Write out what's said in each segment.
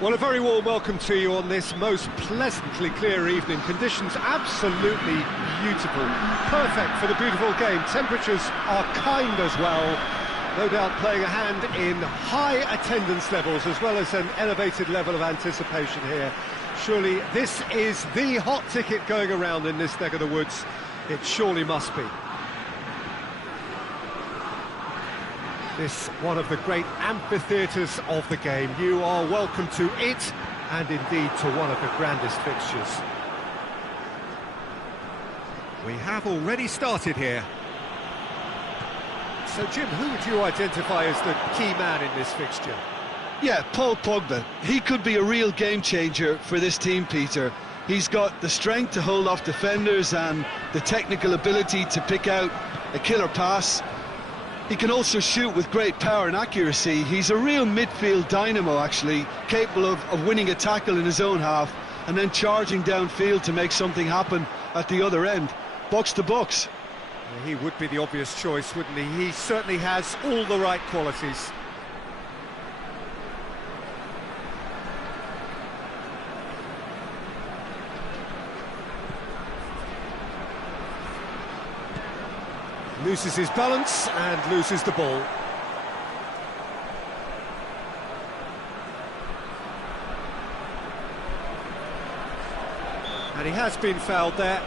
Well, a very warm welcome to you on this most pleasantly clear evening. Conditions absolutely beautiful. Perfect for the beautiful game. Temperatures are kind as well. No doubt playing a hand in high attendance levels as well as an elevated level of anticipation here. Surely this is the hot ticket going around in this neck of the woods. It surely must be. This one of the great amphitheatres of the game. You are welcome to it, and indeed to one of the grandest fixtures. We have already started here. So, Jim, who would you identify as the key man in this fixture? Yeah, Paul Pogba. He could be a real game changer for this team, Peter. He's got the strength to hold off defenders and the technical ability to pick out a killer pass. He can also shoot with great power and accuracy. He's a real midfield dynamo, actually, capable of winning a tackle in his own half and then charging downfield to make something happen at the other end. Box to box. Yeah, he would be the obvious choice, wouldn't he? He certainly has all the right qualities. Loses his balance and loses the ball. And he has been fouled there.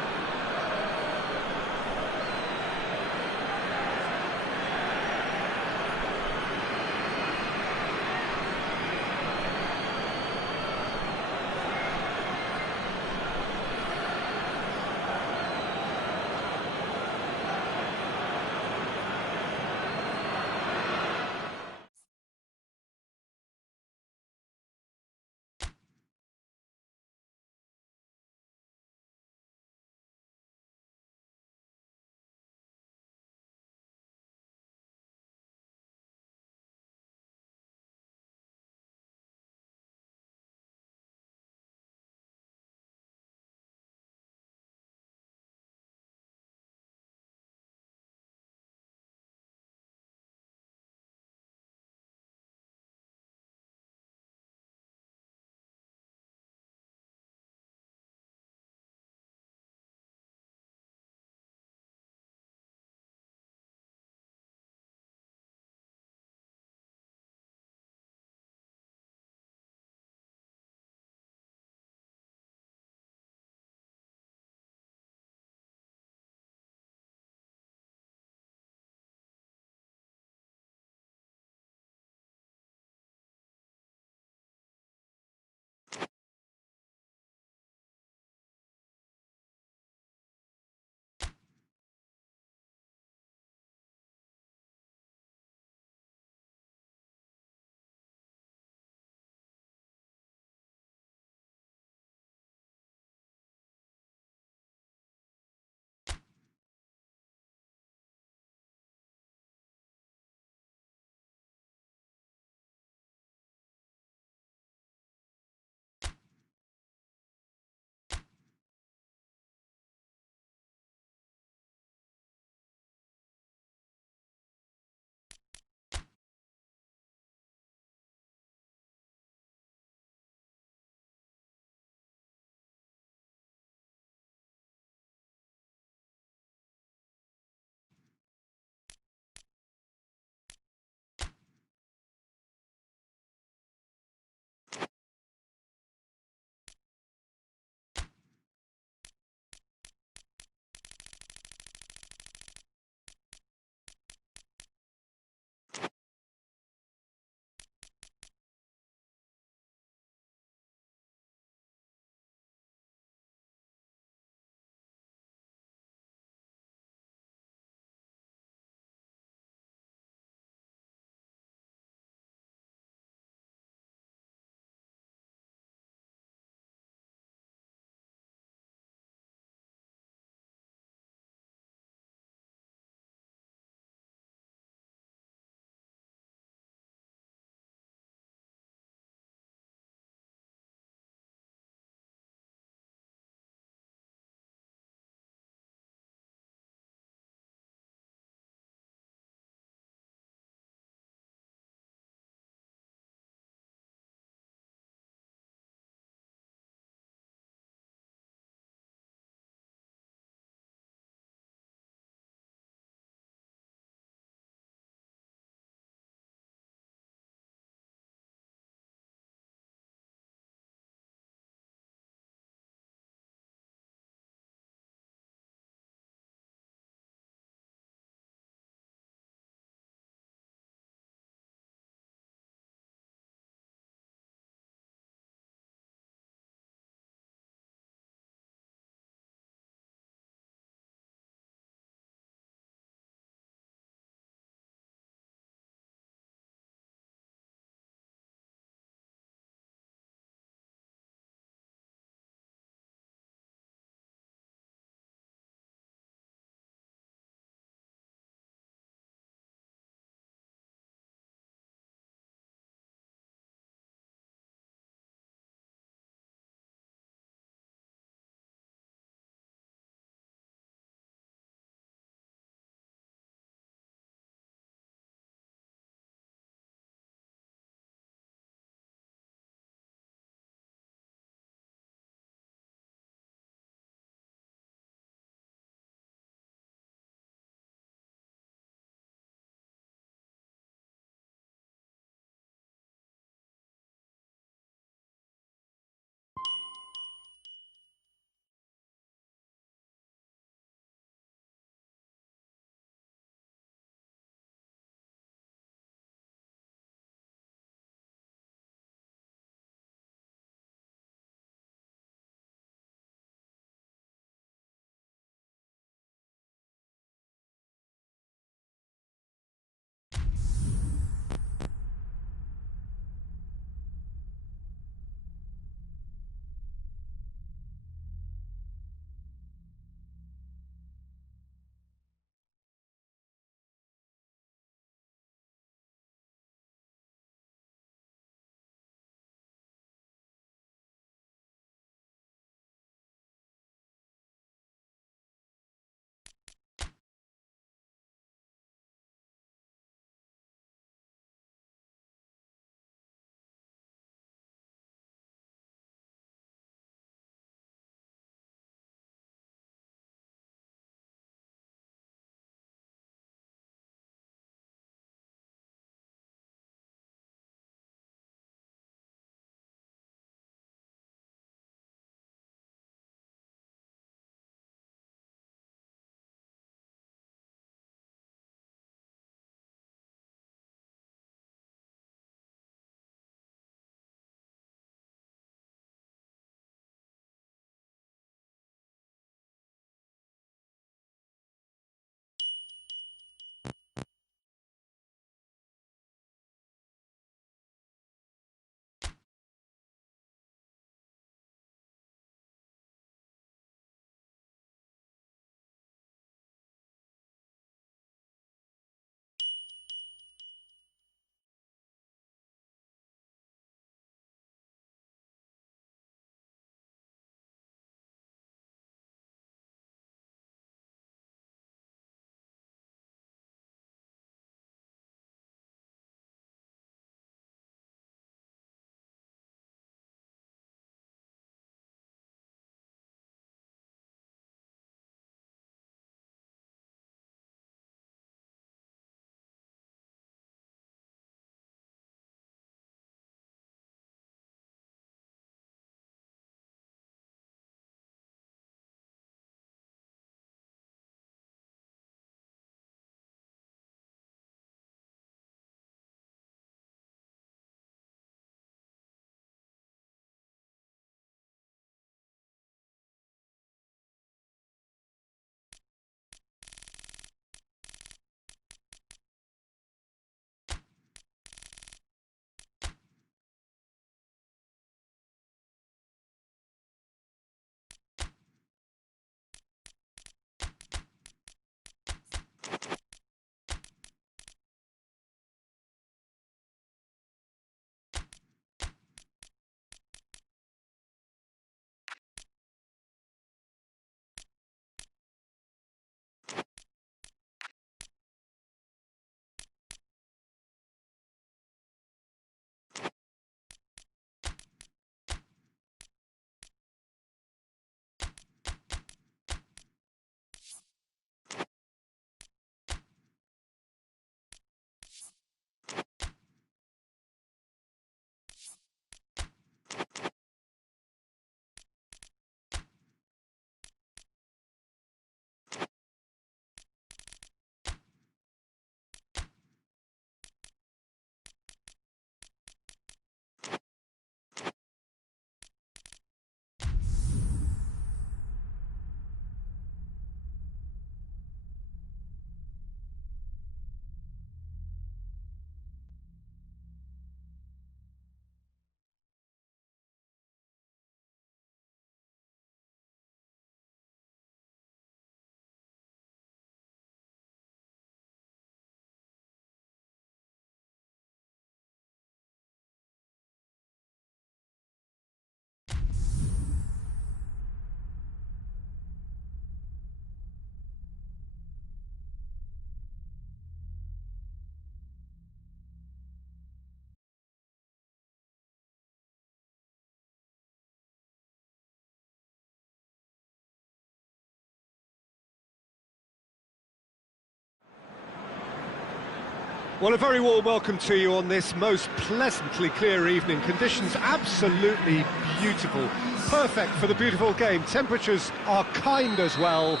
Well, a very warm welcome to you on this most pleasantly clear evening. Conditions absolutely beautiful. Perfect for the beautiful game. Temperatures are kind as well.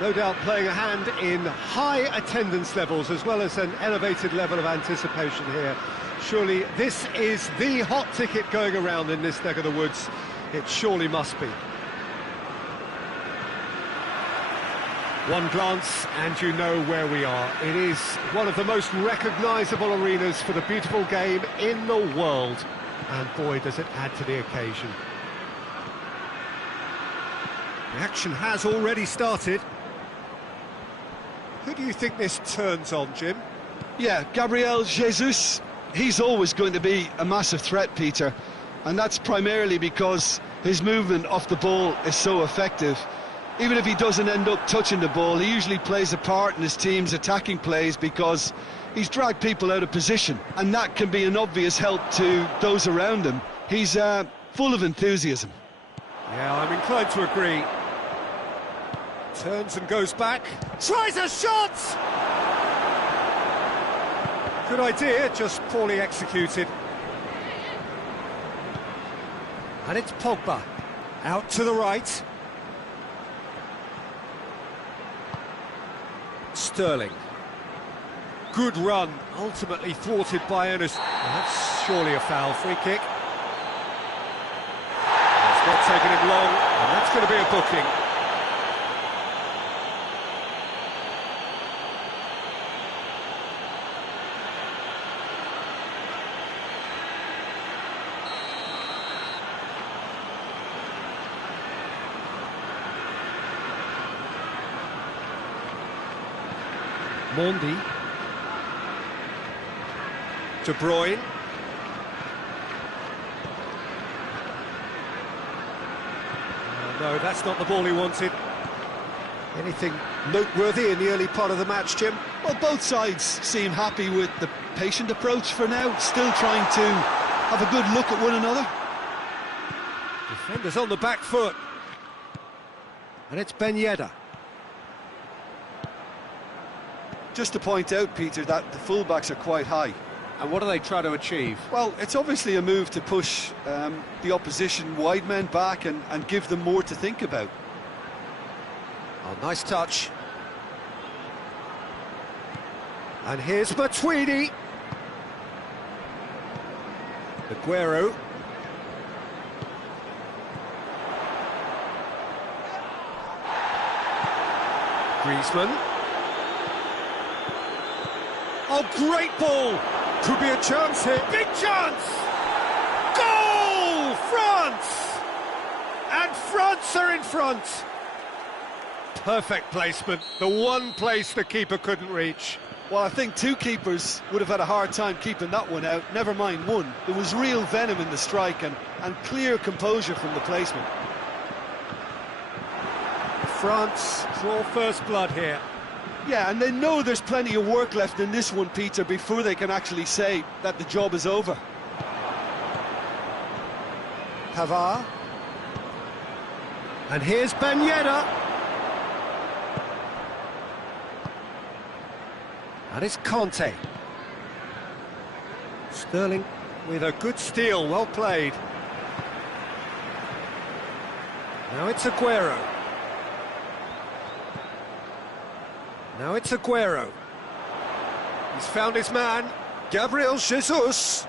No doubt playing a hand in high attendance levels as well as an elevated level of anticipation here. Surely this is the hot ticket going around in this neck of the woods. It surely must be. One glance and you know where we are. It is one of the most recognisable arenas for the beautiful game in the world. And boy, does it add to the occasion. The action has already started. Who do you think this turns on, Jim? Yeah, Gabriel Jesus. He's always going to be a massive threat, Peter. And that's primarily because his movement off the ball is so effective. Even if he doesn't end up touching the ball, he usually plays a part in his team's attacking plays because he's dragged people out of position, and that can be an obvious help to those around him. He's full of enthusiasm. Yeah, I'm inclined to agree. Turns and goes back. Tries a shot! Good idea, just poorly executed. And it's Pogba. Out to the right. Sterling. Good run, ultimately thwarted by Ernest. Well, that's surely a foul. Free kick. It's not taken him long, and that's going to be a booking. Mondi. De Bruyne. No, that's not the ball he wanted. Anything noteworthy in the early part of the match, Jim? Well, both sides seem happy with the patient approach for now, still trying to have a good look at one another. Defenders on the back foot. And it's Ben Yedder. Just to point out, Peter, that the fullbacks are quite high. And what are they trying to achieve? Well, it's obviously a move to push the opposition wide men back and give them more to think about. Oh, nice touch. And here's Matuidi. Aguero. Griezmann. Oh, great ball! Could be a chance here. Big chance! Goal! France! And France are in front. Perfect placement. The one place the keeper couldn't reach. Well, I think two keepers would have had a hard time keeping that one out, never mind one. There was real venom in the strike and clear composure from the placement. France draw first blood here. Yeah, and they know there's plenty of work left in this one, Peter, before they can actually say that the job is over. Pavard. And here's Ben Yedder. And it's Conte. Sterling with a good steal, well played. Now it's Aguero. Now it's Aguero. He's found his man, Gabriel Jesus.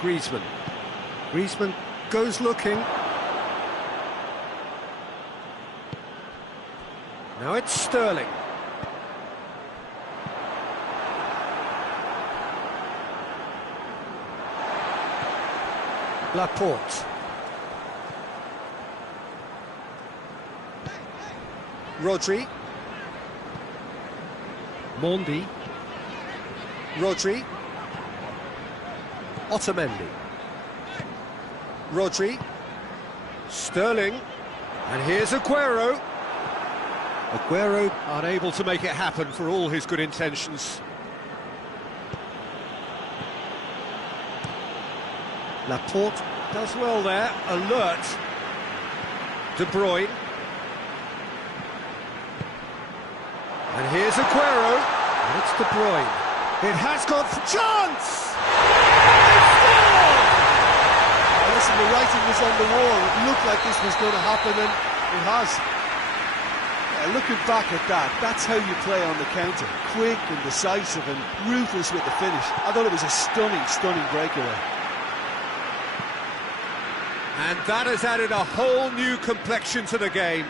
Griezmann. Griezmann goes looking. Now it's Sterling. Laporte. Rodri. Mondi. Rodri. Otamendi. Rodri. Sterling. And here's Aguero. Aguero unable to make it happen for all his good intentions. Laporte does well there, alert. De Bruyne. And here's Aguero. And it's De Bruyne. It has got chance! Well, listen, the writing was on the wall. It looked like this was going to happen, and it has. Yeah, looking back at that, that's how you play on the counter. Quick and decisive and ruthless with the finish. I thought it was a stunning, stunning breakaway. And that has added a whole new complexion to the game.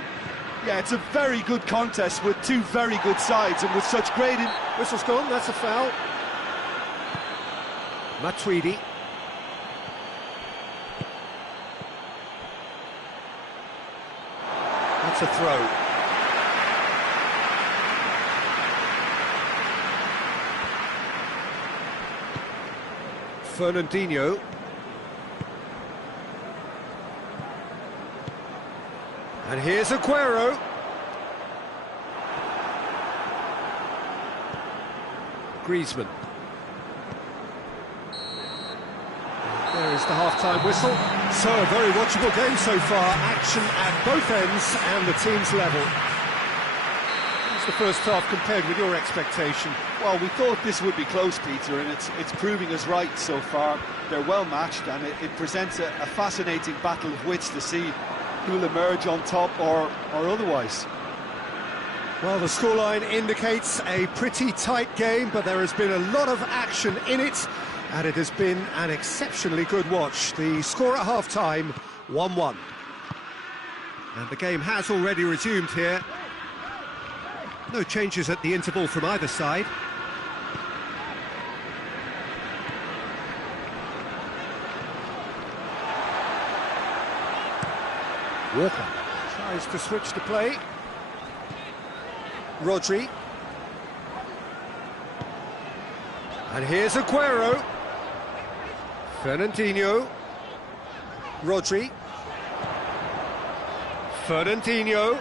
Yeah, it's a very good contest with two very good sides and with such great... Whistle's gone, that's a foul. Matuidi. That's a throw. Fernandinho. And here's Aguero. Griezmann. There is the half-time whistle. So, a very watchable game so far. Action at both ends and the team's level. How's the first half compared with your expectation? Well, we thought this would be close, Peter, and it's proving us right so far. They're well matched, and it presents a fascinating battle of wits to see who'll emerge on top or otherwise. Well, the scoreline indicates a pretty tight game, but there has been a lot of action in it, and it has been an exceptionally good watch. The score at half-time, 1-1. And the game has already resumed here. No changes at the interval from either side. Walker tries to switch the play. Rodri. And here's Aguero. Fernandinho. Rodri. Fernandinho.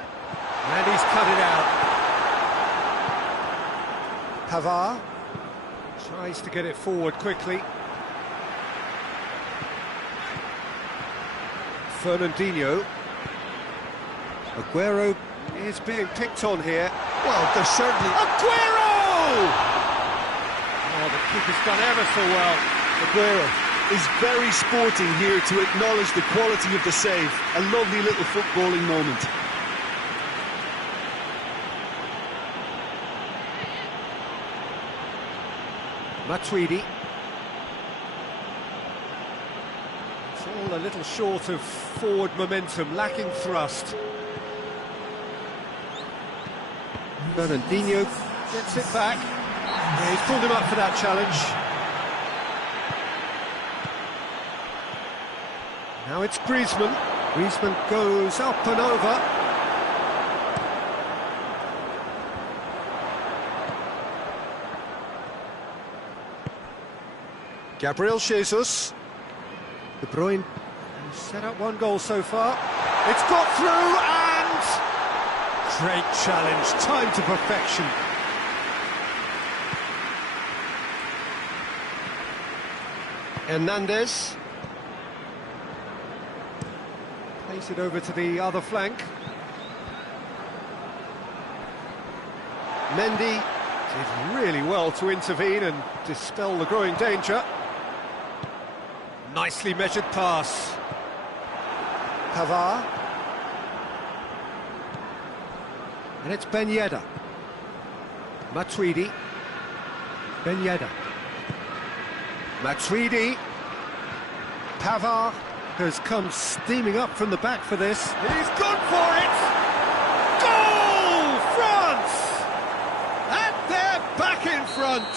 And he's cut it out. Pavard tries to get it forward quickly. Fernandinho. Aguero is being picked on here. Well, there's certainly... Aguero! Oh, the keeper's done ever so well. Aguero is very sporting here to acknowledge the quality of the save. A lovely little footballing moment. Matuidi. It's all a little short of forward momentum, lacking thrust. Fernandinho gets it back. Yeah, he's pulled him up for that challenge. Now it's Griezmann. Griezmann goes up and over. Gabriel Jesus. De Bruyne has set up one goal so far. It's got through and... great challenge, time to perfection. Hernandez. Plays it over to the other flank. Mendy did really well to intervene and dispel the growing danger. Nicely measured pass. Pavard. And it's Ben Yedder. Matuidi. Ben Yedder. Matuidi. Pavard has come steaming up from the back for this. He's gone for it! Goal! France! And they're back in front!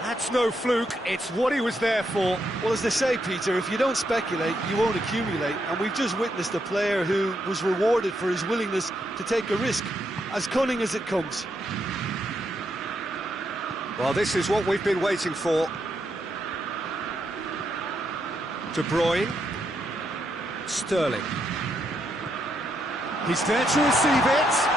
That's no fluke, it's what he was there for. Well, as they say, Peter, if you don't speculate, you won't accumulate. And we've just witnessed a player who was rewarded for his willingness to take a risk, as cunning as it comes. Well, this is what we've been waiting for. De Bruyne. Sterling. He's there to receive it.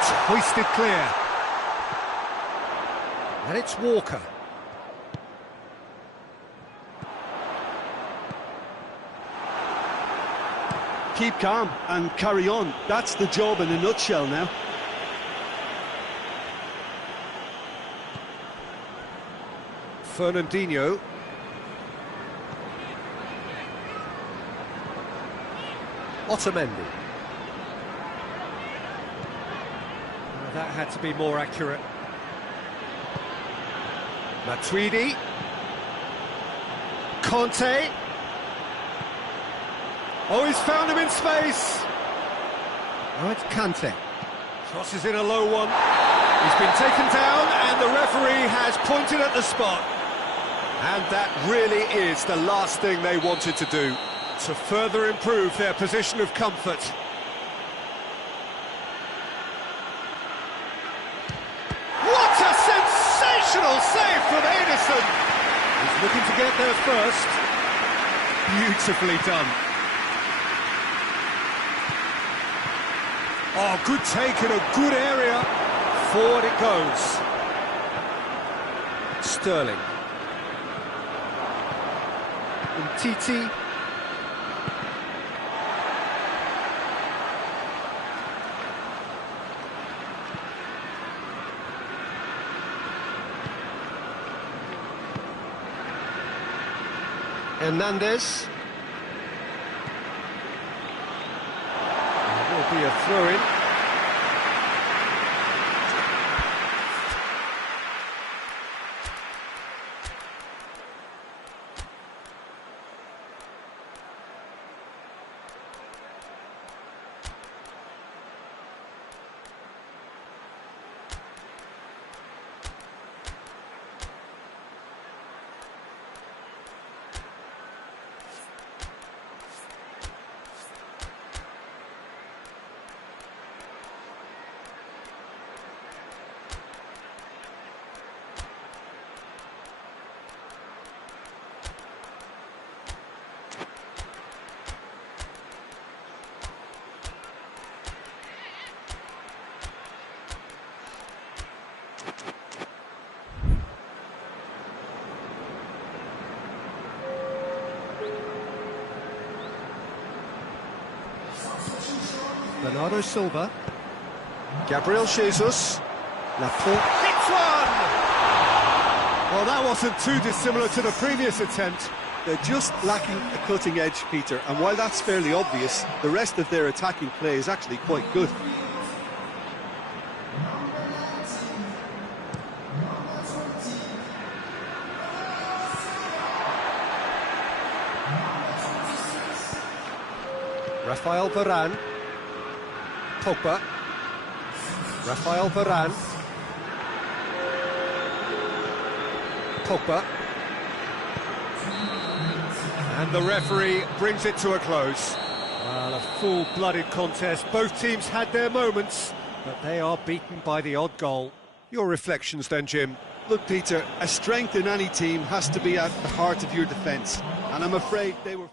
It's hoisted clear. And it's Walker. Keep calm and carry on. That's the job in a nutshell now. Fernandinho. Otamendi. That had to be more accurate. Matuidi. Conte. Oh, he's found him in space. Oh, it's Kante. Crosses in a low one. He's been taken down and the referee has pointed at the spot. And that really is the last thing they wanted to do, to further improve their position of comfort. What a sensational save from Edison! He's looking to get there first. Beautifully done. Oh, good take in a good area. Forward it goes. Sterling. Titi. Hernandez. There will be a throw-in. Bernardo Silva. Gabriel Jesus. Laporte. Hits one! Well, that wasn't too dissimilar to the previous attempt. They're just lacking a cutting edge, Peter, and while that's fairly obvious, the rest of their attacking play is actually quite good. Rafael Varane. Pogba. Rafael Varane. Pogba. And the referee brings it to a close. Well, a full-blooded contest. Both teams had their moments, but they are beaten by the odd goal. Your reflections then, Jim? Look, Peter, a strength in any team has to be at the heart of your defence, and I'm afraid they were...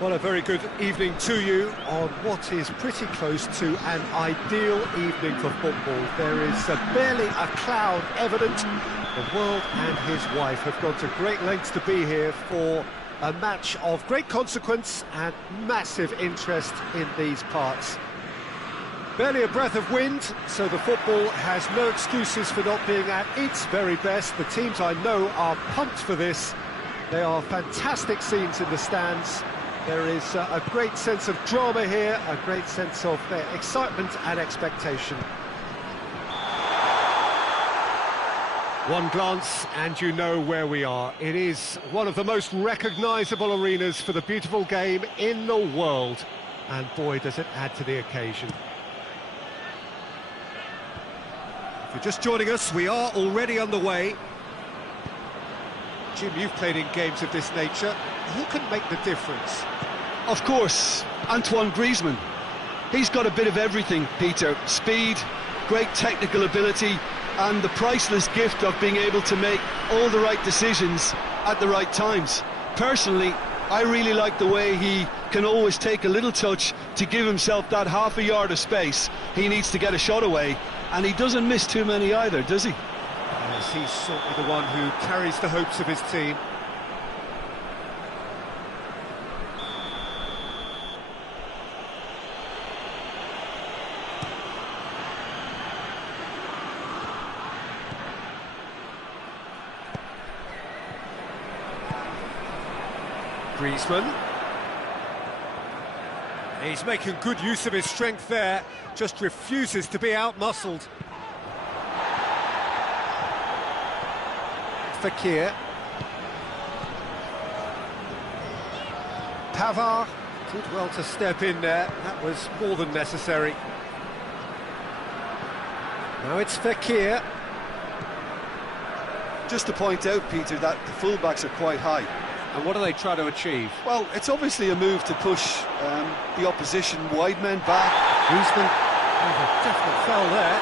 Well, a very good evening to you on what is pretty close to an ideal evening for football. There is barely a cloud evident. The world and his wife have gone to great lengths to be here for a match of great consequence and massive interest in these parts. Barely a breath of wind, so the football has no excuses for not being at its very best. The teams I know are pumped for this. They are fantastic scenes in the stands. There is a great sense of drama here, a great sense of excitement and expectation. One glance and you know where we are. It is one of the most recognisable arenas for the beautiful game in the world. And boy, does it add to the occasion. If you're just joining us, we are already underway. Jim, you've played in games of this nature. Who can make the difference? Of course, Antoine Griezmann. He's got a bit of everything, Peter. Speed, great technical ability, and the priceless gift of being able to make all the right decisions at the right times. Personally, I really like the way he can always take a little touch to give himself that half a yard of space he needs to get a shot away, and he doesn't miss too many either, does he? Yes, he's certainly the one who carries the hopes of his team. Griezmann. He's making good use of his strength there, just refuses to be out-muscled. Fekir. Pavard did well to step in there, that was more than necessary. Now it's Fekir. Just to point out, Peter, that the fullbacks are quite high. And what do they try to achieve? Well, it's obviously a move to push the opposition wide men back. Griezmann, a definite foul there.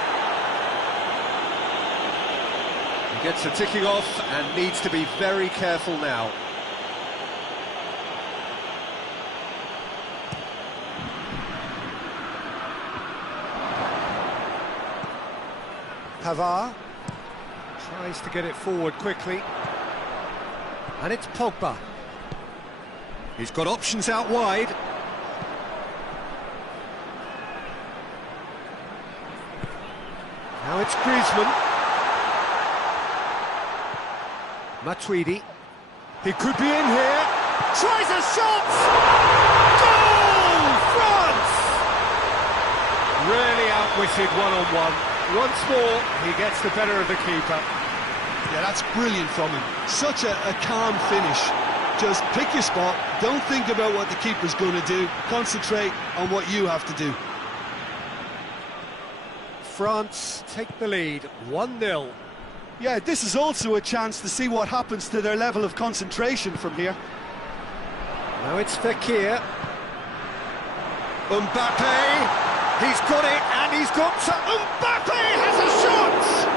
He gets a ticking off and needs to be very careful now. Pavard tries to get it forward quickly. And it's Pogba. He's got options out wide. Now it's Griezmann. Matuidi. He could be in here. Tries a shot! Goal! France! Really outwitted one-on-one. Once more, he gets the better of the keeper. Yeah, that's brilliant from him. Such a calm finish. Just pick your spot, don't think about what the keeper's going to do, concentrate on what you have to do. France take the lead, 1-0. Yeah, this is also a chance to see what happens to their level of concentration from here. Now it's Fekir. Mbappe, he's got it, and he's got to... Mbappe has a shot!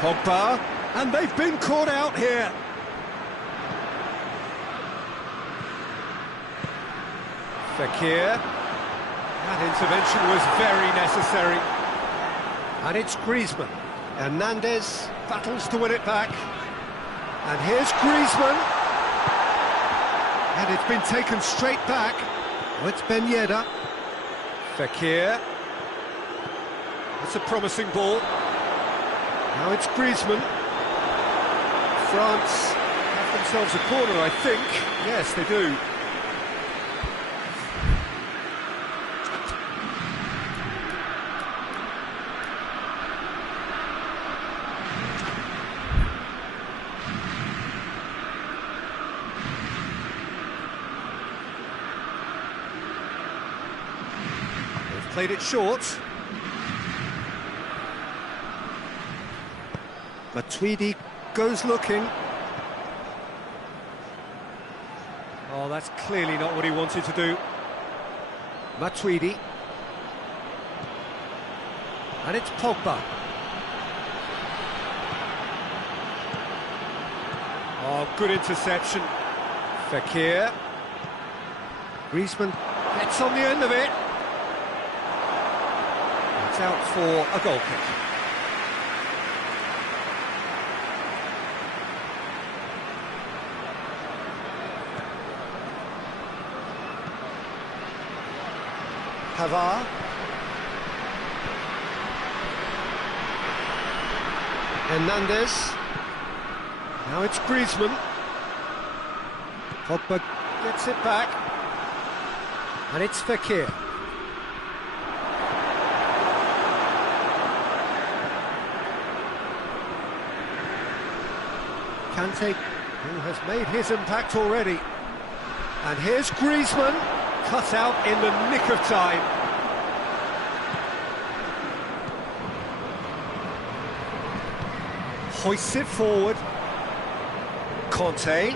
Pogba, and they've been caught out here. Fekir. That intervention was very necessary. And it's Griezmann. Hernandez battles to win it back. And here's Griezmann. And it's been taken straight back. Oh, it's Ben Yedder. Fekir. That's a promising ball. Now it's Griezmann. France have themselves a corner, I think. Yes, they do. They've played it short. Matuidi goes looking. Oh, that's clearly not what he wanted to do. Matuidi. And it's Pogba. Oh, good interception. Fekir. Griezmann gets on the end of it. It's out for a goal kick. Pavard. Hernandez. Now it's Griezmann. Pogba gets it back. And it's Fekir. Kante, who has made his impact already. And here's Griezmann, cut out in the nick of time. Hoists it forward. Conte,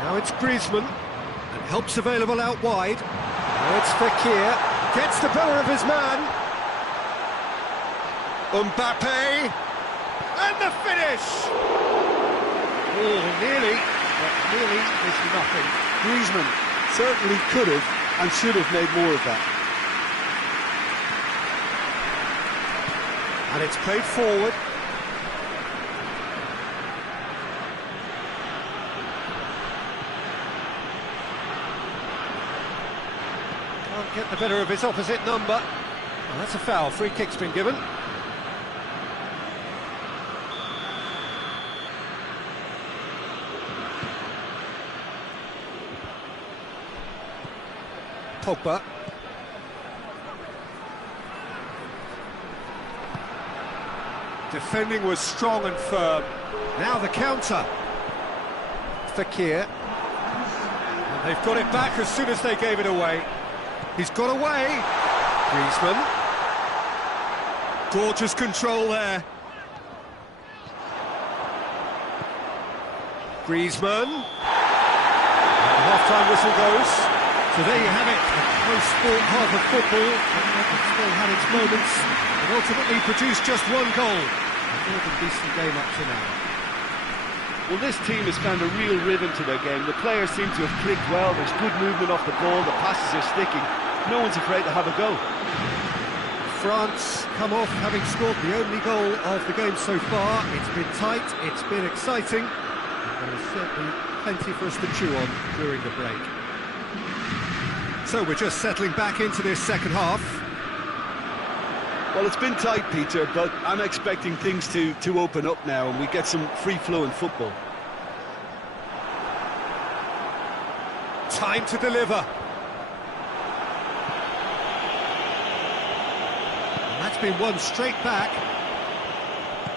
now it's Griezmann, and help's available out wide. Now it's Fekir, gets the better of his man. Mbappe, and the finish! Oh, nearly, but nearly is nothing. Griezmann certainly could have and should have made more of that. And it's played forward. Can't get the better of his opposite number. Well, that's a foul. Free kick's been given. Pogba. Defending was strong and firm. Now the counter. Fekir. And they've got it back as soon as they gave it away. He's got away. Griezmann. Gorgeous control there. Griezmann. And the half-time whistle goes. So there you have it, a close sport half of football, but still had its moments, and ultimately produced just one goal. A more than decent game up to now. Well, this team has found a real rhythm to their game. The players seem to have clicked well, there's good movement off the ball, the passes are sticking. No one's afraid to have a go. France come off having scored the only goal of the game so far. It's been tight, it's been exciting, and there's certainly plenty for us to chew on during the break. So we're just settling back into this second half. Well, it's been tight, Peter, but I'm expecting things to open up now and we get some free-flowing football. Time to deliver. And that's been won straight back.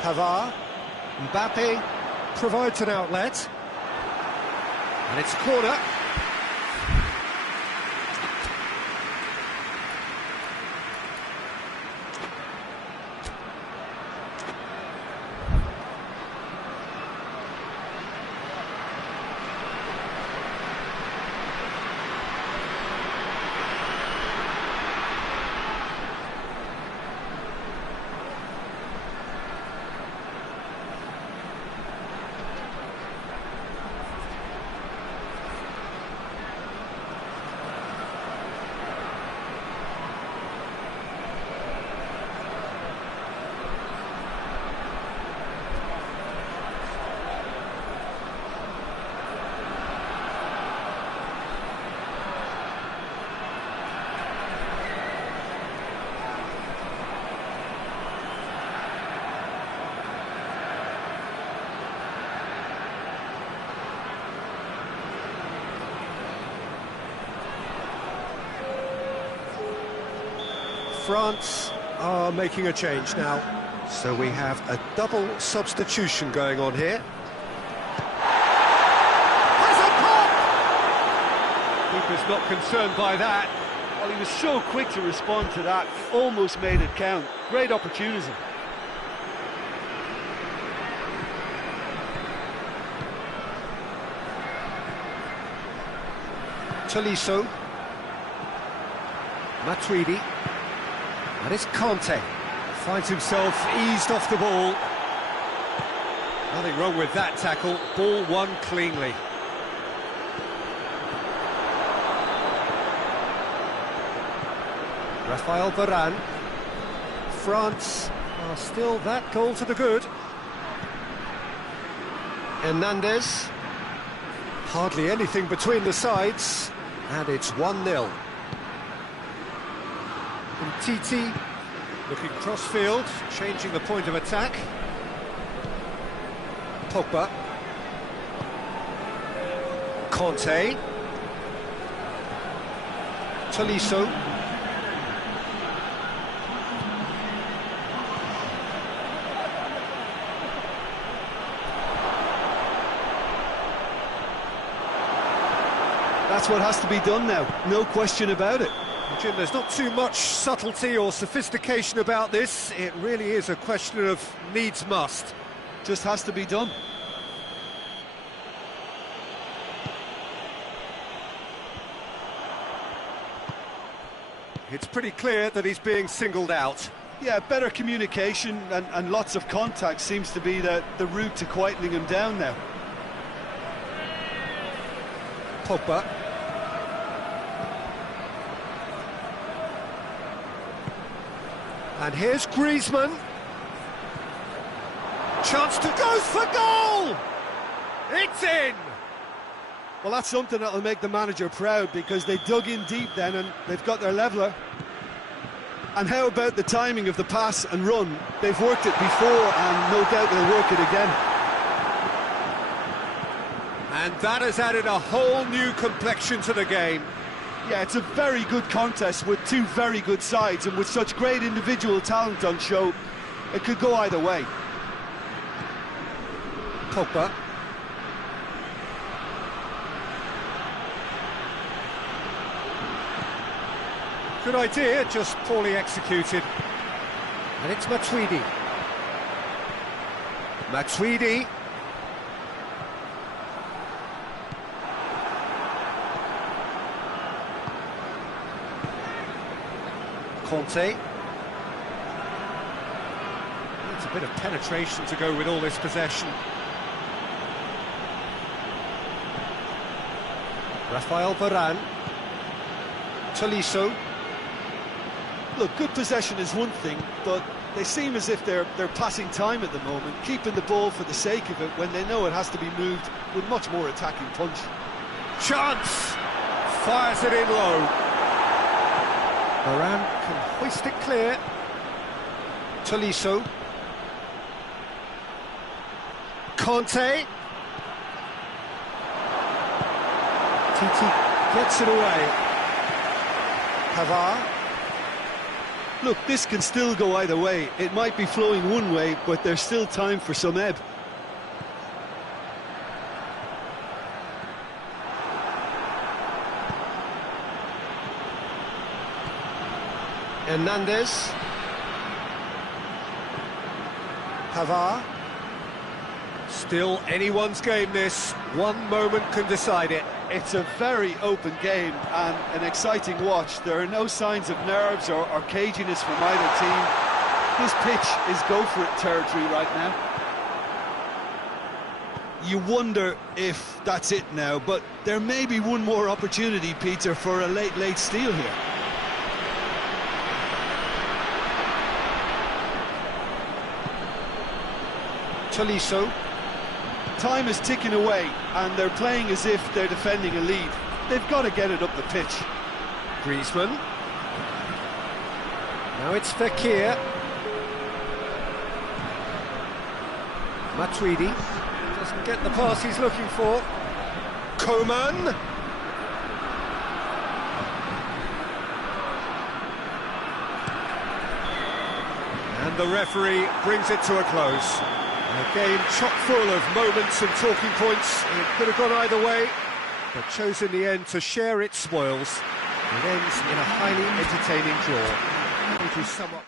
Pavard. Mbappe provides an outlet. And it's corner. France are making a change now, so we have a double substitution going on here. Has a pop! Keeper's not concerned by that. Well, he was so quick to respond to that, he almost made it count. Great opportunity. Tolisso. Matuidi. And it's Conte. Finds himself eased off the ball. Nothing wrong with that tackle. Ball won cleanly. Rafael Varane. France are still that goal to the good. Hernandez. Hardly anything between the sides, and it's 1-0. Titi looking cross-field, changing the point of attack. Pogba. Conte. Tolisso. That's what has to be done now, no question about it. Jim, there's not too much subtlety or sophistication about this. It really is a question of needs must. Just has to be done. It's pretty clear that he's being singled out. Yeah, better communication and lots of contact seems to be the route to quietening him down now. Pogba. And here's Griezmann. Chance to go for goal! It's in! Well, that's something that'll make the manager proud, because they dug in deep then and they've got their leveller. And how about the timing of the pass and run? They've worked it before and no doubt they'll work it again. And that has added a whole new complexion to the game. Yeah, it's a very good contest with two very good sides, and with such great individual talent on show, it could go either way. Pogba. Good idea, just poorly executed. And it's Matuidi. Matuidi. Conte. Needs a bit of penetration to go with all this possession. Rafael Varane. Tolisso. Look, good possession is one thing, but they seem as if they're passing time at the moment, keeping the ball for the sake of it when they know it has to be moved with much more attacking punch. Chance! Fires it in low. Varane can hoist it clear. Tolisso. Conte. Titi gets it away. Pavard. Look, this can still go either way. It might be flowing one way, but there's still time for some ebb. Hernandez. Pavard. Still anyone's game, this. One moment can decide it. It's a very open game and an exciting watch. There are no signs of nerves or caginess from either team. This pitch is go-for-it territory right now. You wonder if that's it now, but there may be one more opportunity, Peter, for a late steal here. Tolisso. Time is ticking away, and they're playing as if they're defending a lead. They've got to get it up the pitch. Griezmann. Now it's Fekir. Matuidi. Doesn't get the pass he's looking for. Coman. And the referee brings it to a close. A game chock full of moments and talking points. It could have gone either way, but chose in the end to share its spoils. It ends in a highly entertaining draw. It is somewhat...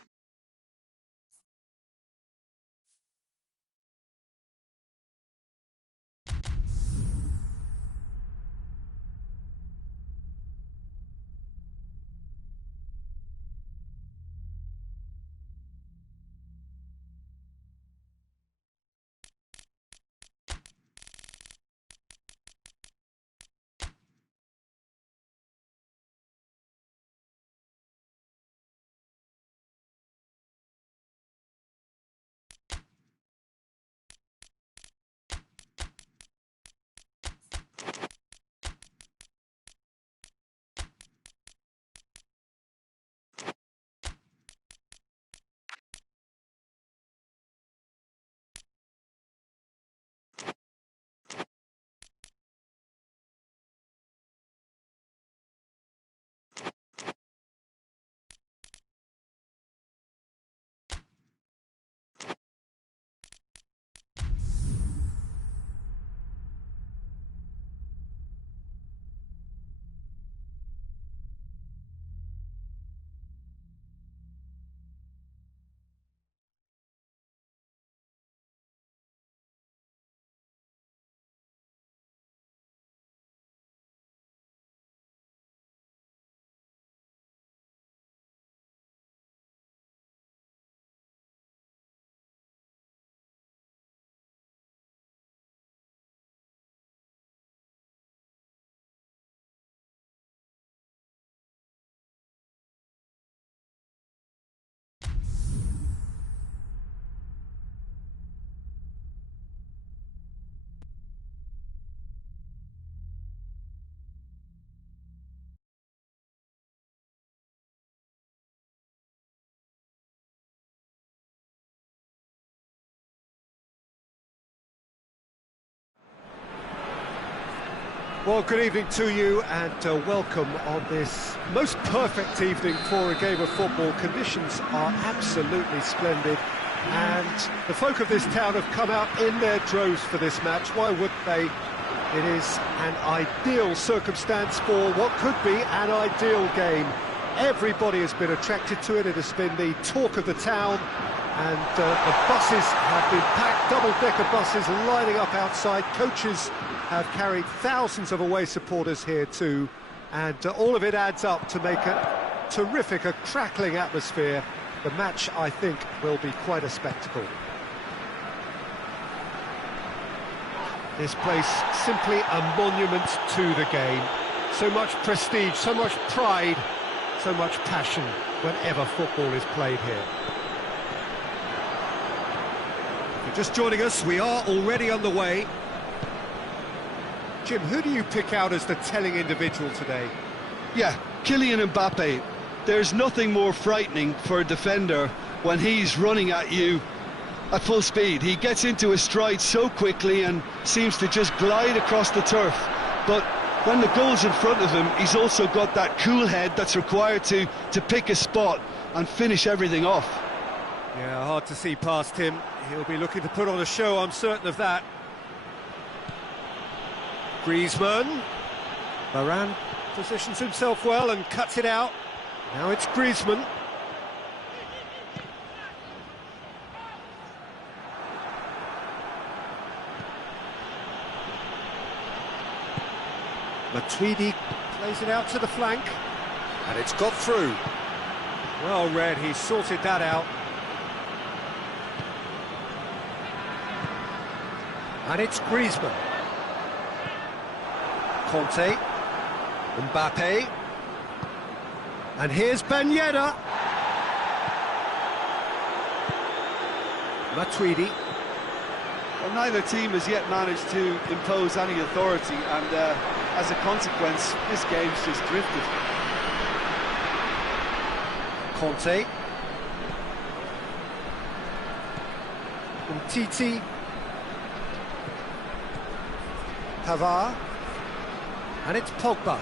Well, good evening to you and welcome on this most perfect evening for a game of football. Conditions are absolutely splendid and the folk of this town have come out in their droves for this match. Why wouldn't they? It is an ideal circumstance for what could be an ideal game. Everybody has been attracted to it. It has been the talk of the town, and the buses have been packed, double-decker buses lining up outside. Coaches have carried thousands of away supporters here too, and all of it adds up to make a terrific, a crackling atmosphere. The match, I think, will be quite a spectacle. This place simply a monument to the game. So much prestige, so much pride, so much passion whenever football is played here. If you're just joining us, we are already underway. Jim, who do you pick out as the telling individual today? Yeah, Kylian Mbappe. There's nothing more frightening for a defender when he's running at you at full speed. He gets into his stride so quickly and seems to just glide across the turf. But when the goal's in front of him, he's also got that cool head that's required to pick a spot and finish everything off. Yeah, hard to see past him. He'll be looking to put on a show, I'm certain of that. Griezmann. Varane positions himself well and cuts it out. Now it's Griezmann. Matuidi plays it out to the flank, and it's got through. Well read, he sorted that out. And it's Griezmann. Conte. Mbappe. And here's Ben Yedder. Matuidi. Well, neither team has yet managed to impose any authority, and as a consequence, this game's just drifted. Conte. Umtiti. Pavard. And it's Pogba. I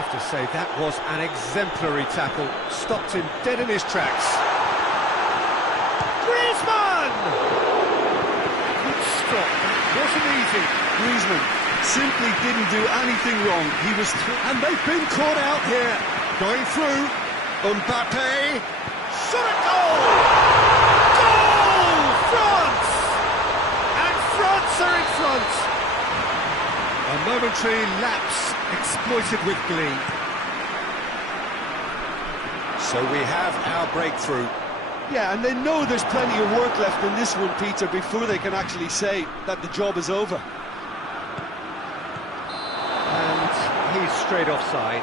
have to say, that was an exemplary tackle. Stopped him dead in his tracks. Griezmann! Good stop. Wasn't easy. Griezmann simply didn't do anything wrong. He was... And they've been caught out here. Going through. Mbappe. Shot at goal! Goal! France! And France are in front. A momentary lapse exploited with glee. So we have our breakthrough. Yeah, and they know there's plenty of work left in this one, Peter, before they can actually say that the job is over. And he's straight offside.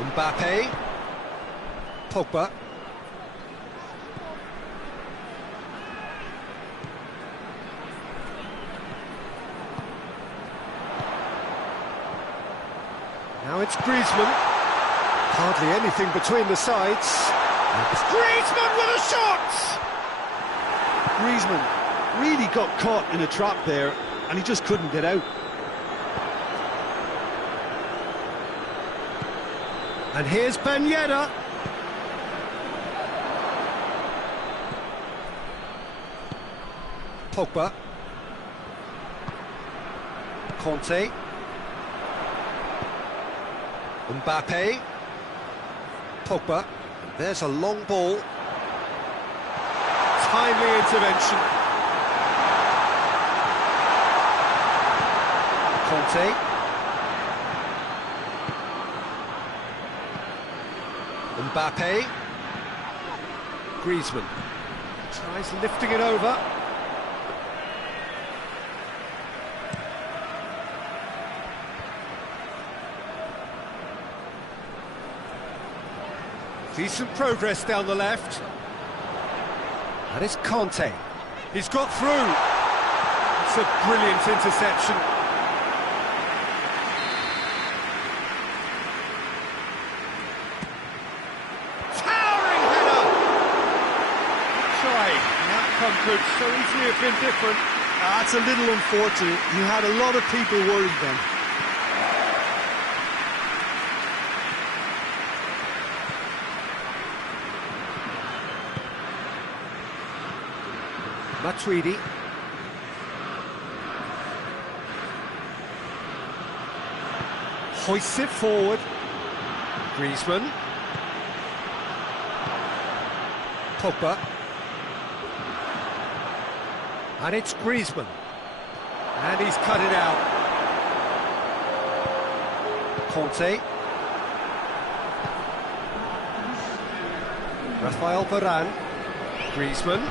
Mbappe. Pogba. Now it's Griezmann. Hardly anything between the sides. It's Griezmann with a shot! Griezmann really got caught in a trap there, and he just couldn't get out. And here's Ben Yedder. Pogba. Conte. Mbappe. Pogba. And there's a long ball. Timely intervention. Conte. Mbappe. Griezmann tries lifting it over. Decent progress down the left. That is Conte. He's got through. That's a brilliant interception. Towering header! Try. The outcome could so easily have been different. That's a little unfortunate. He had a lot of people worried then. Matuidi. Hoists it forward. Griezmann. Pogba. And it's Griezmann. And he's cut it out. Conte. Rafael Varane. Griezmann.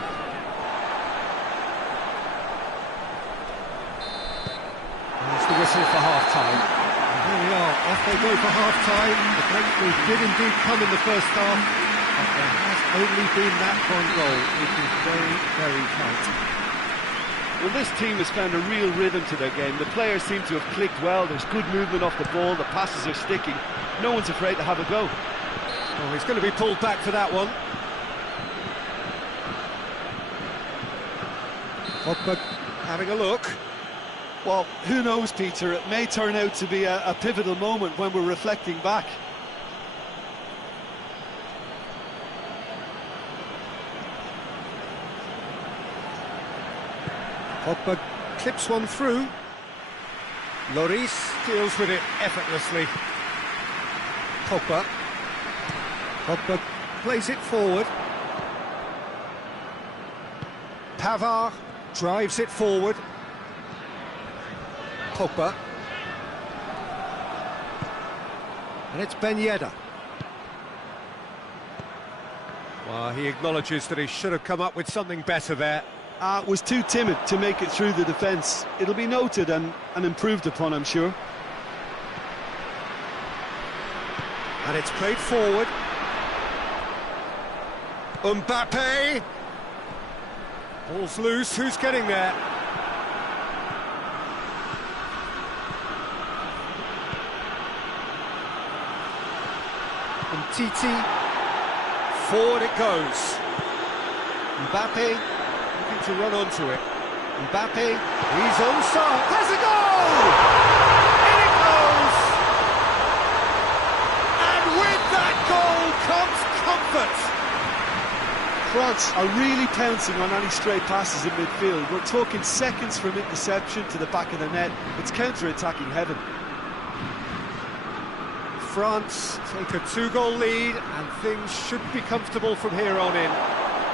There's the whistle for half-time. Here we are, off they go for half-time. The breakthrough did indeed come in the first half, but there has only been that one goal. It is very, very tight. Well, this team has found a real rhythm to their game. The players seem to have clicked well. There's good movement off the ball. The passes are sticking. No one's afraid to have a go. Oh, he's going to be pulled back for that one. Pogba having a look. Well, who knows, Peter? It may turn out to be a pivotal moment when we're reflecting back. Pogba clips one through. Lloris deals with it effortlessly. Pogba. Pogba plays it forward. Pavard drives it forward. Pogba. And it's Ben Yedder. Well, he acknowledges that he should have come up with something better there. Was too timid to make it through the defence. It'll be noted and improved upon, I'm sure. And it's played forward. Mbappe. Ball's loose, who's getting there? Titi, forward it goes. Mbappe looking to run onto it. Mbappe, he's onside. Has a goal! In it goes! And with that goal comes comfort. France are really pouncing on any stray passes in midfield. We're talking seconds from interception to the back of the net. It's counter-attacking heaven. France take a 2-goal lead and things should be comfortable from here on in.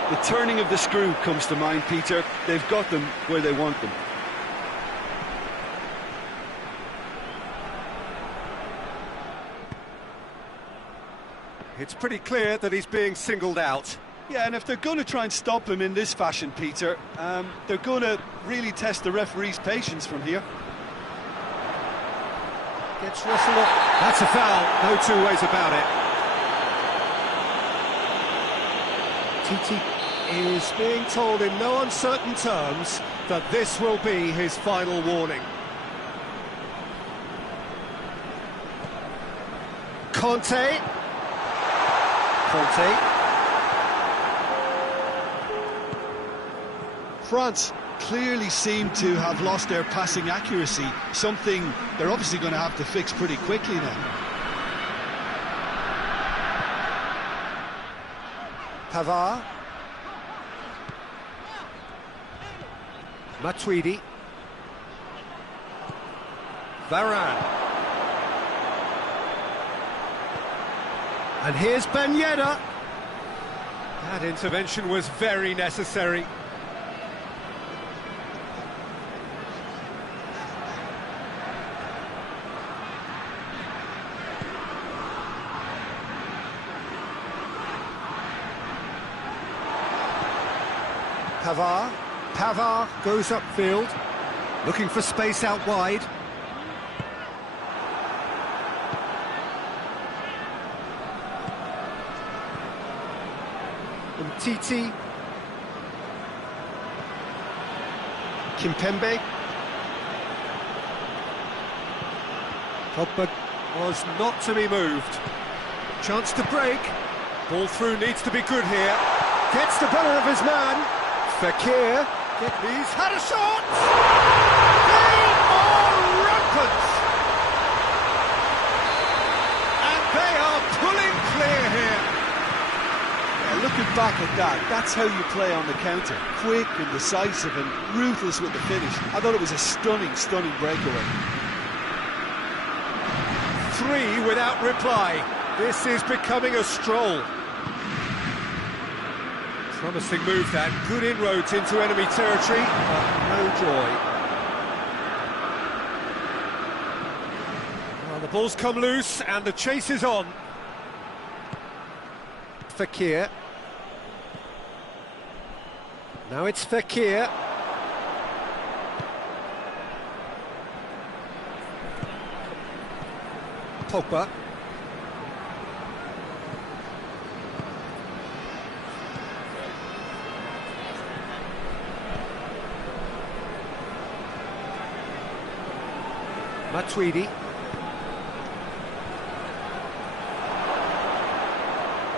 The turning of the screw comes to mind, Peter. They've got them where they want them. It's pretty clear that he's being singled out. Yeah, and if they're going to try and stop him in this fashion, Peter, they're going to really test the referee's patience from here. Gets Russell up. That's a foul, no two ways about it. Titi is being told in no uncertain terms that this will be his final warning. Conte. France clearly seem to have lost their passing accuracy, something they're obviously going to have to fix pretty quickly now. Pavard. Matuidi. Varane. And here's Ben Yedder. That intervention was very necessary. Pavard goes upfield, looking for space out wide. And Titi. Kimpembe. Pogba was not to be moved. Chance to break. Ball through needs to be good here. Gets the better of his man. Fekir. He's had a shot! They are rampant! And they are pulling clear here. Yeah, looking back at that, that's how you play on the counter. Quick and decisive and ruthless with the finish. I thought it was a stunning, stunning breakaway. 3 without reply. This is becoming a stroll. Promising move that. Good inroads into enemy territory, but no joy. Well, the ball's come loose and the chase is on. Fekir. Now it's Fekir. Pogba. Matuidi.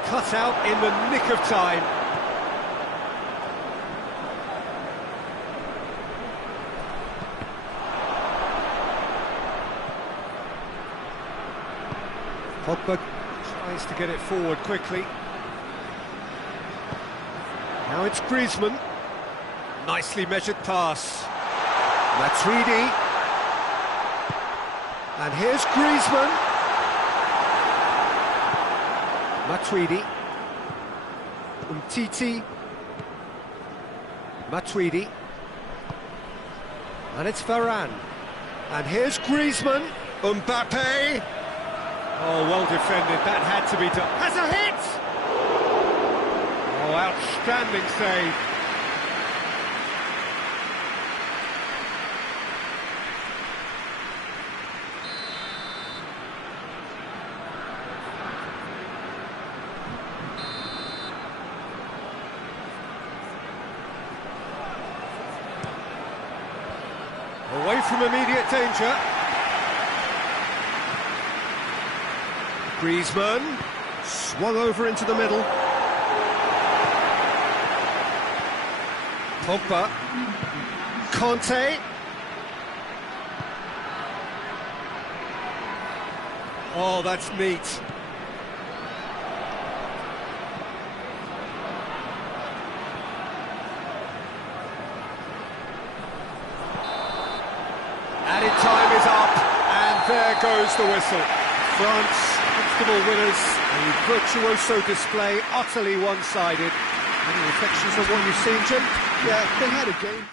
Cut out in the nick of time. Pogba tries to get it forward quickly. Now it's Griezmann. Nicely measured pass. Matuidi. And here's Griezmann. Matuidi. Umtiti. Matuidi. And it's Varane. And here's Griezmann. Mbappe. Oh, well defended. That had to be done. Has a hit! Oh, outstanding save. Away from immediate danger. Griezmann swung over into the middle. Pogba. Conte. Oh, that's neat. Added time is up, and there goes the whistle. France, comfortable winners, a virtuoso display, utterly one-sided. Any reflections of what you've seen, Jim? Yeah, they had a game.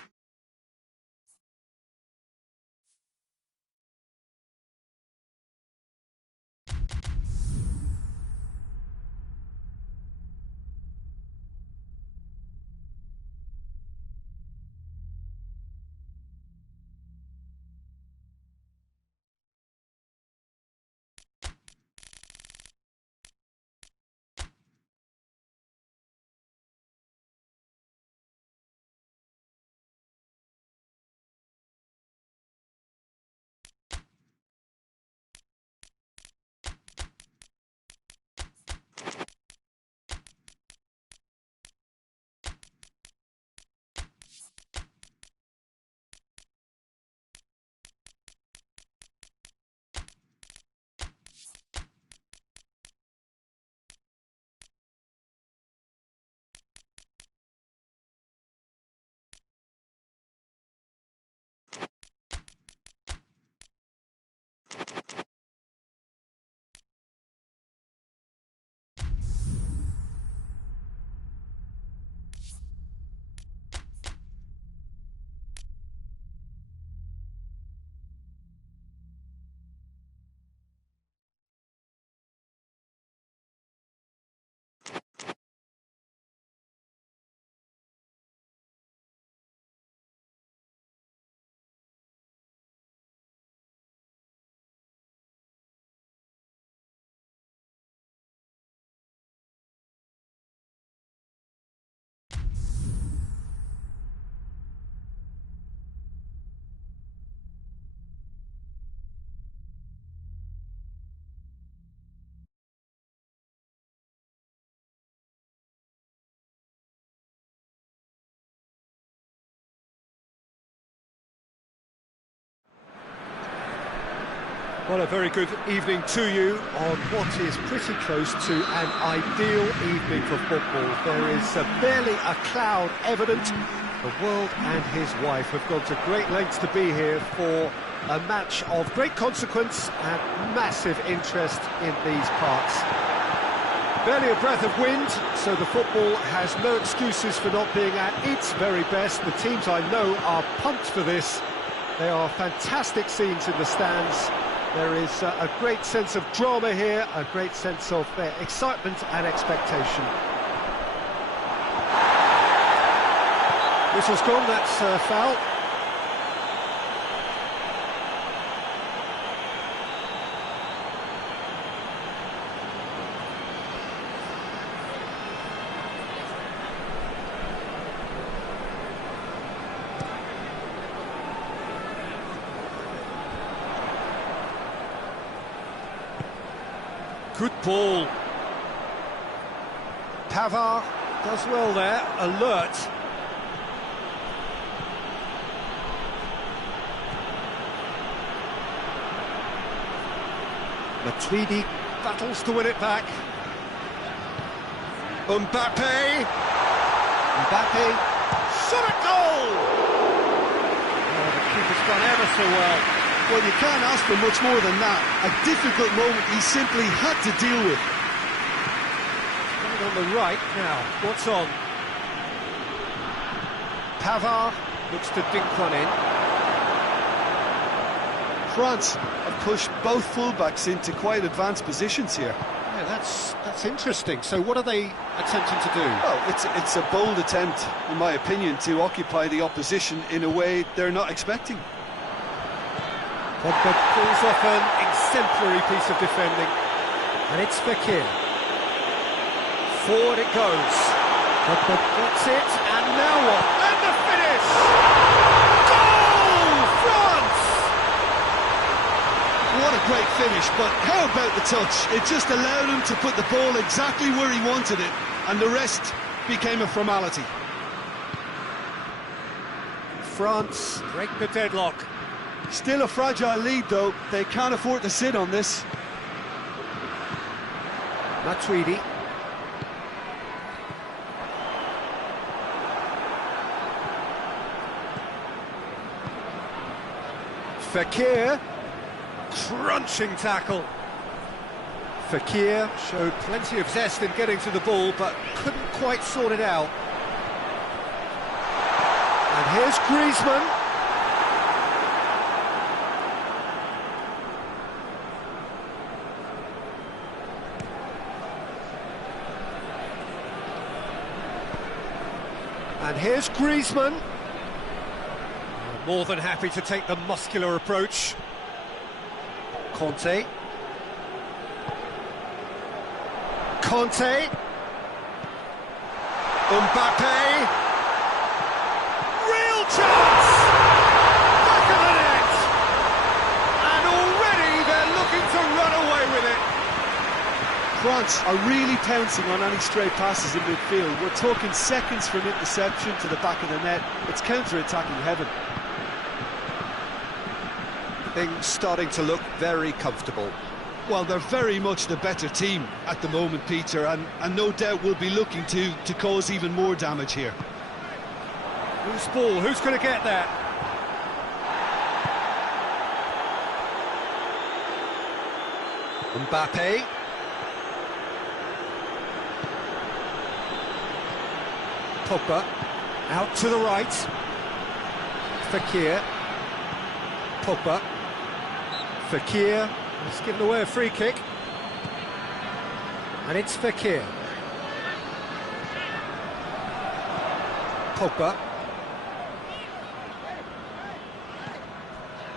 Well, a very good evening to you on what is pretty close to an ideal evening for football. There is barely a cloud evident. The world and his wife have gone to great lengths to be here for a match of great consequence and massive interest in these parts. Barely a breath of wind, so the football has no excuses for not being at its very best. The teams I know are pumped for this. They are fantastic scenes in the stands. There is a great sense of drama here, a great sense of excitement and expectation. Whistle's gone, that's a foul. Good ball. Pavard does well there, alert. Matuidi battles to win it back. Mbappe. Shot at goal! Oh, the keeper's done ever so well. Well, you can't ask for much more than that. A difficult moment he simply had to deal with. Right on the right now. What's on? Pavard looks to dink one in. France have pushed both fullbacks into quite advanced positions here. Yeah, that's interesting. So what are they attempting to do? Well, it's a bold attempt, in my opinion, to occupy the opposition in a way they're not expecting. Pogba pulls off an exemplary piece of defending, and it's Fekir. Forward it goes. Pogba gets it, and now what? And the finish! Goal! France! What a great finish, but how about the touch? It just allowed him to put the ball exactly where he wanted it, and the rest became a formality. France break the deadlock. Still a fragile lead, though. They can't afford to sit on this. Matuidi. Fekir. Crunching tackle. Fekir showed plenty of zest in getting to the ball, but couldn't quite sort it out. And here's Griezmann. And here's Griezmann. More than happy to take the muscular approach. Conte. Mbappe. Real chance! Back of the net! And already they're looking to run away with it. France are really pouncing on any stray passes in midfield. We're talking seconds from interception to the back of the net. It's counter-attacking heaven. Things starting to look very comfortable. Well, they're very much the better team at the moment, Peter, and no doubt will be looking to cause even more damage here. Who's ball? Who's going to get that? Mbappe. Pogba. Out to the right. Fekir. Pogba. Fekir. He's given away a free kick. And it's Fekir. Pogba.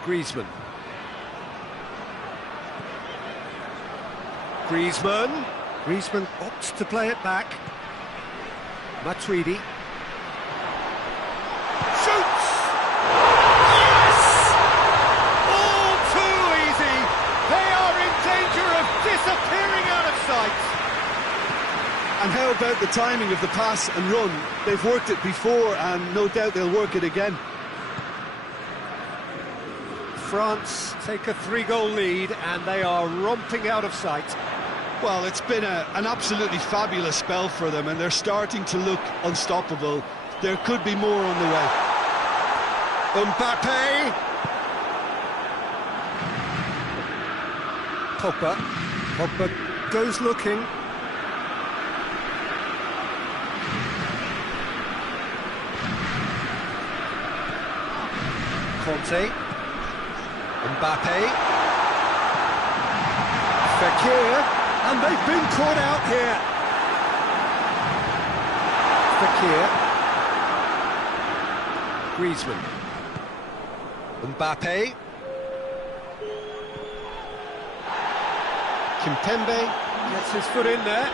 Griezmann. Griezmann opts to play it back. Matuidi. Shoots! Yes! All too easy. They are in danger of disappearing out of sight. And how about the timing of the pass and run? They've worked it before and no doubt they'll work it again. France take a 3-goal lead and they are romping out of sight. Well, it's been an absolutely fabulous spell for them, and they're starting to look unstoppable. There could be more on the way. Mbappe. Pogba goes looking. Conte. Mbappe. Fekir. And they've been caught out here. Fekir. Griezmann. Mbappe. Kimpembe gets his foot in there.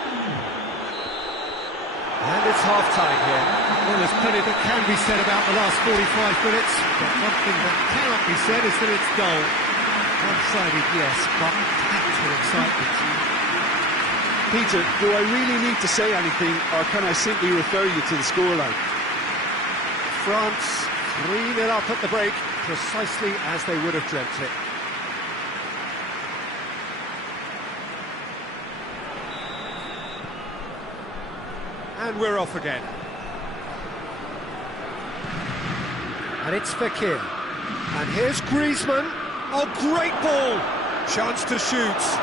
And it's half-time here. Well, there's plenty that can be said about the last 45 minutes, but one thing that cannot be said is that it's dull. One-sided, yes, but packed with excitement. Peter, do I really need to say anything, or can I simply refer you to the scoreline? France 3-0 up at the break, precisely as they would have dreamt it. And we're off again. And it's Fekir. And here's Griezmann. Oh, great ball! Chance to shoot.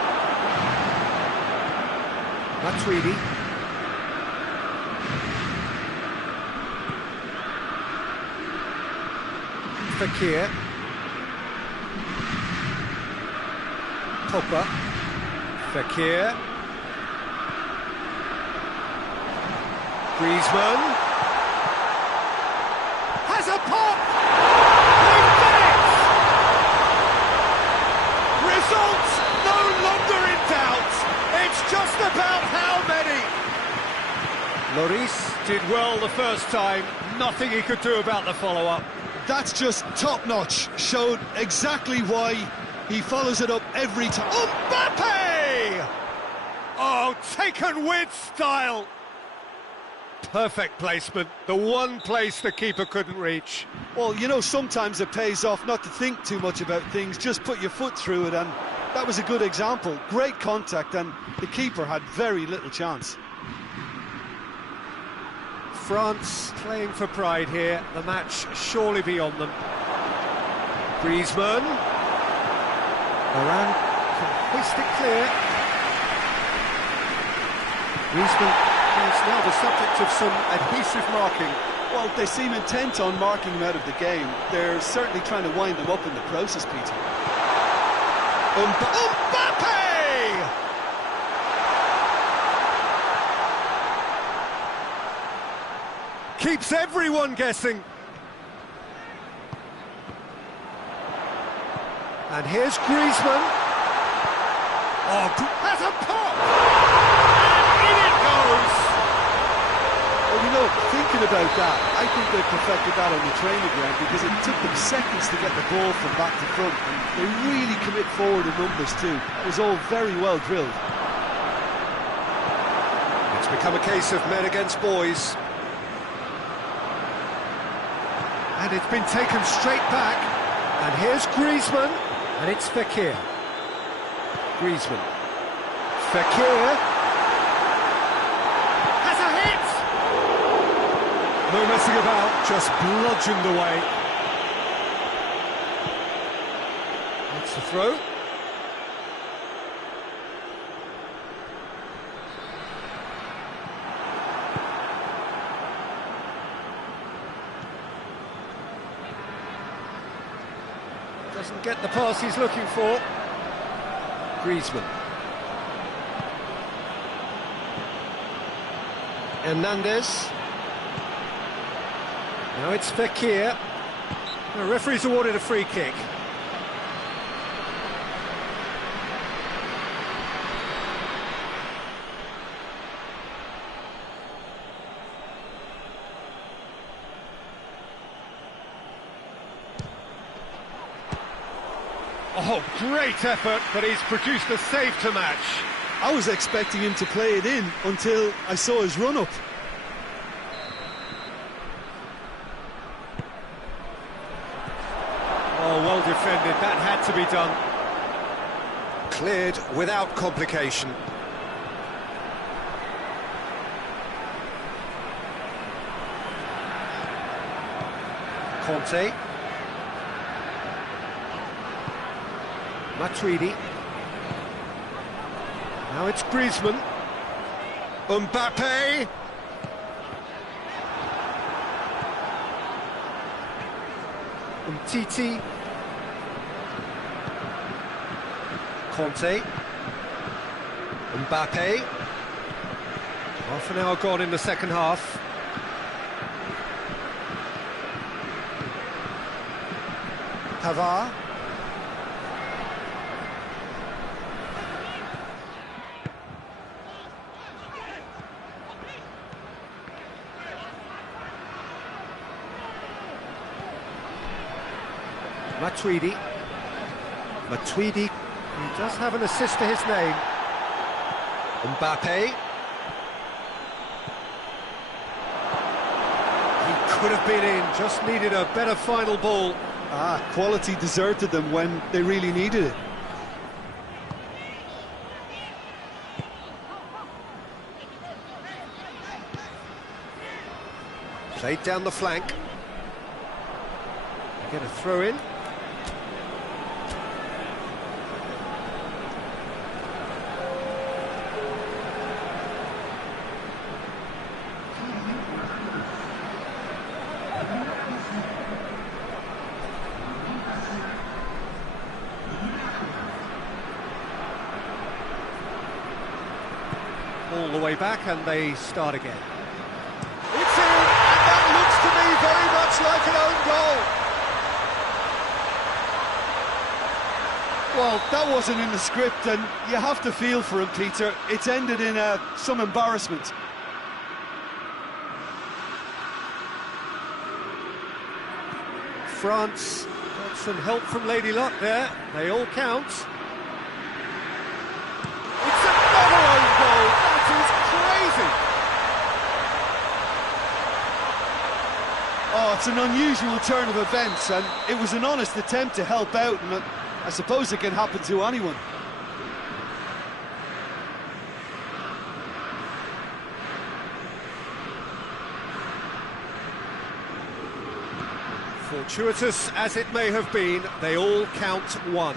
Matuidi. Fekir. Pogba. Fekir. Griezmann has a pop! They've done it! Results no longer in doubt. It's just about how many. Lloris did well the first time. Nothing he could do about the follow-up. That's just top-notch. Showed exactly why he follows it up every time. Mbappe! Oh, taken with style. Perfect placement, the one place the keeper couldn't reach. Well, you know, sometimes it pays off not to think too much about things, just put your foot through it, and that was a good example. Great contact, and the keeper had very little chance. France playing for pride here, the match surely beyond them. Griezmann. Varane can hoist it clear. Griezmann is now the subject of some adhesive marking. Well, they seem intent on marking him out of the game. They're certainly trying to wind him up in the process, Peter. Mbappe! Keeps everyone guessing. And here's Griezmann. Oh, has a pop! And in it goes! Well, you know, thinking about that, I think they perfected that on the training ground because it took them seconds to get the ball from back to front, and they really commit forward in numbers too. It was all very well drilled. It's become a case of men against boys. And it's been taken straight back. And here's Griezmann. And it's Fekir. Griezmann. Fekir. Has a hit! No messing about, just bludgeoned away. That's the throw. Doesn't get the pass he's looking for. Griezmann. Hernandez. Now it's Fekir. The referee's awarded a free kick. Oh, great effort, but he's produced a save to match. I was expecting him to play it in until I saw his run-up. Oh, well defended, that had to be done. Cleared without complication. Conte. Matuidi. Now it's Griezmann. Mbappe. Umtiti. Conte. Mbappe. Half an hour gone in the second half. Pavard. Matuidi. Matuidi, he does have an assist to his name. Mbappe. He could have been in, just needed a better final ball. Quality deserted them when they really needed it. Played down the flank. Get a throw in. All the way back, and they start again. It's in, and that looks to me very much like an own goal. Well, that wasn't in the script, and you have to feel for him, Peter. It's ended in some embarrassment. France got some help from Lady Luck there. They all count. It's another own goal. That is crazy. Oh, it's an unusual turn of events, and it was an honest attempt to help out, and I suppose it can happen to anyone. Fortuitous as it may have been, they all count one.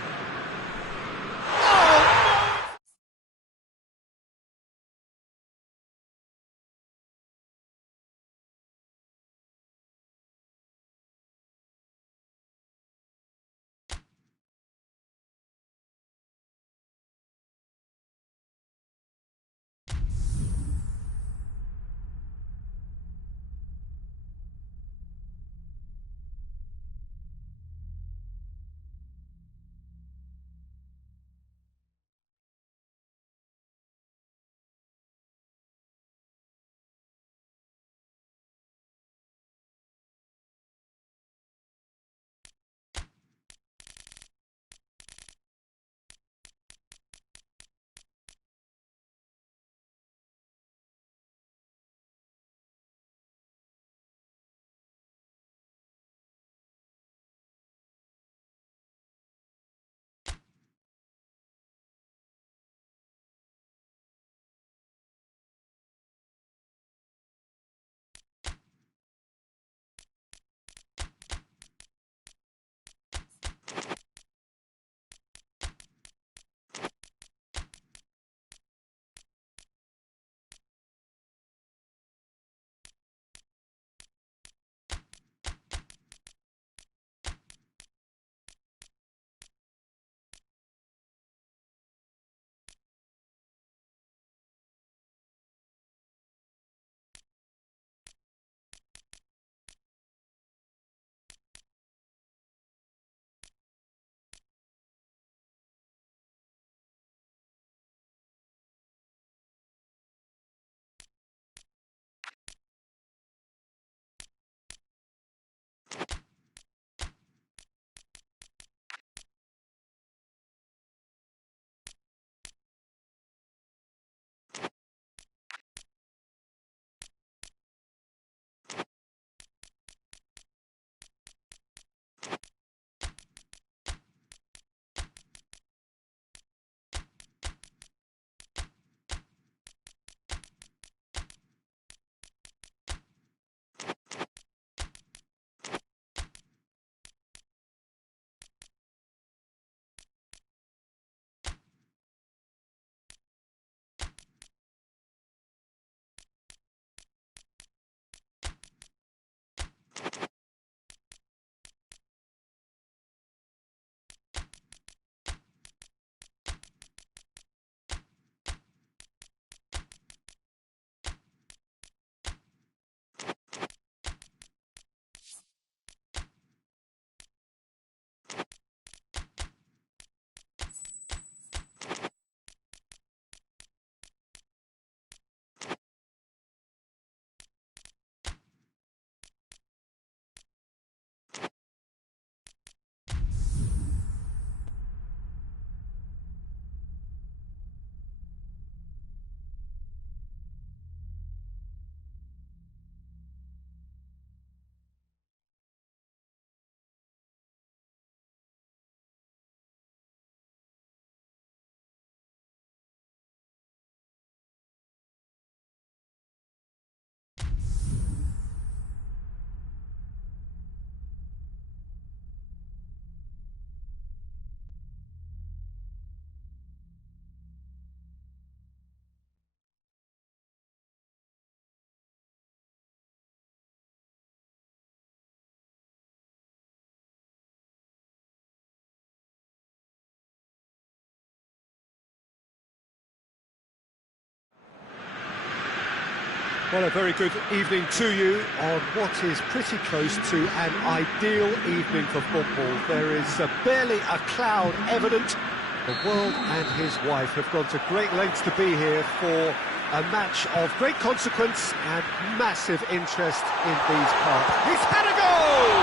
Well, a very good evening to you on what is pretty close to an ideal evening for football. There is barely a cloud evident. The world and his wife have gone to great lengths to be here for a match of great consequence and massive interest in these parts. He's had a goal!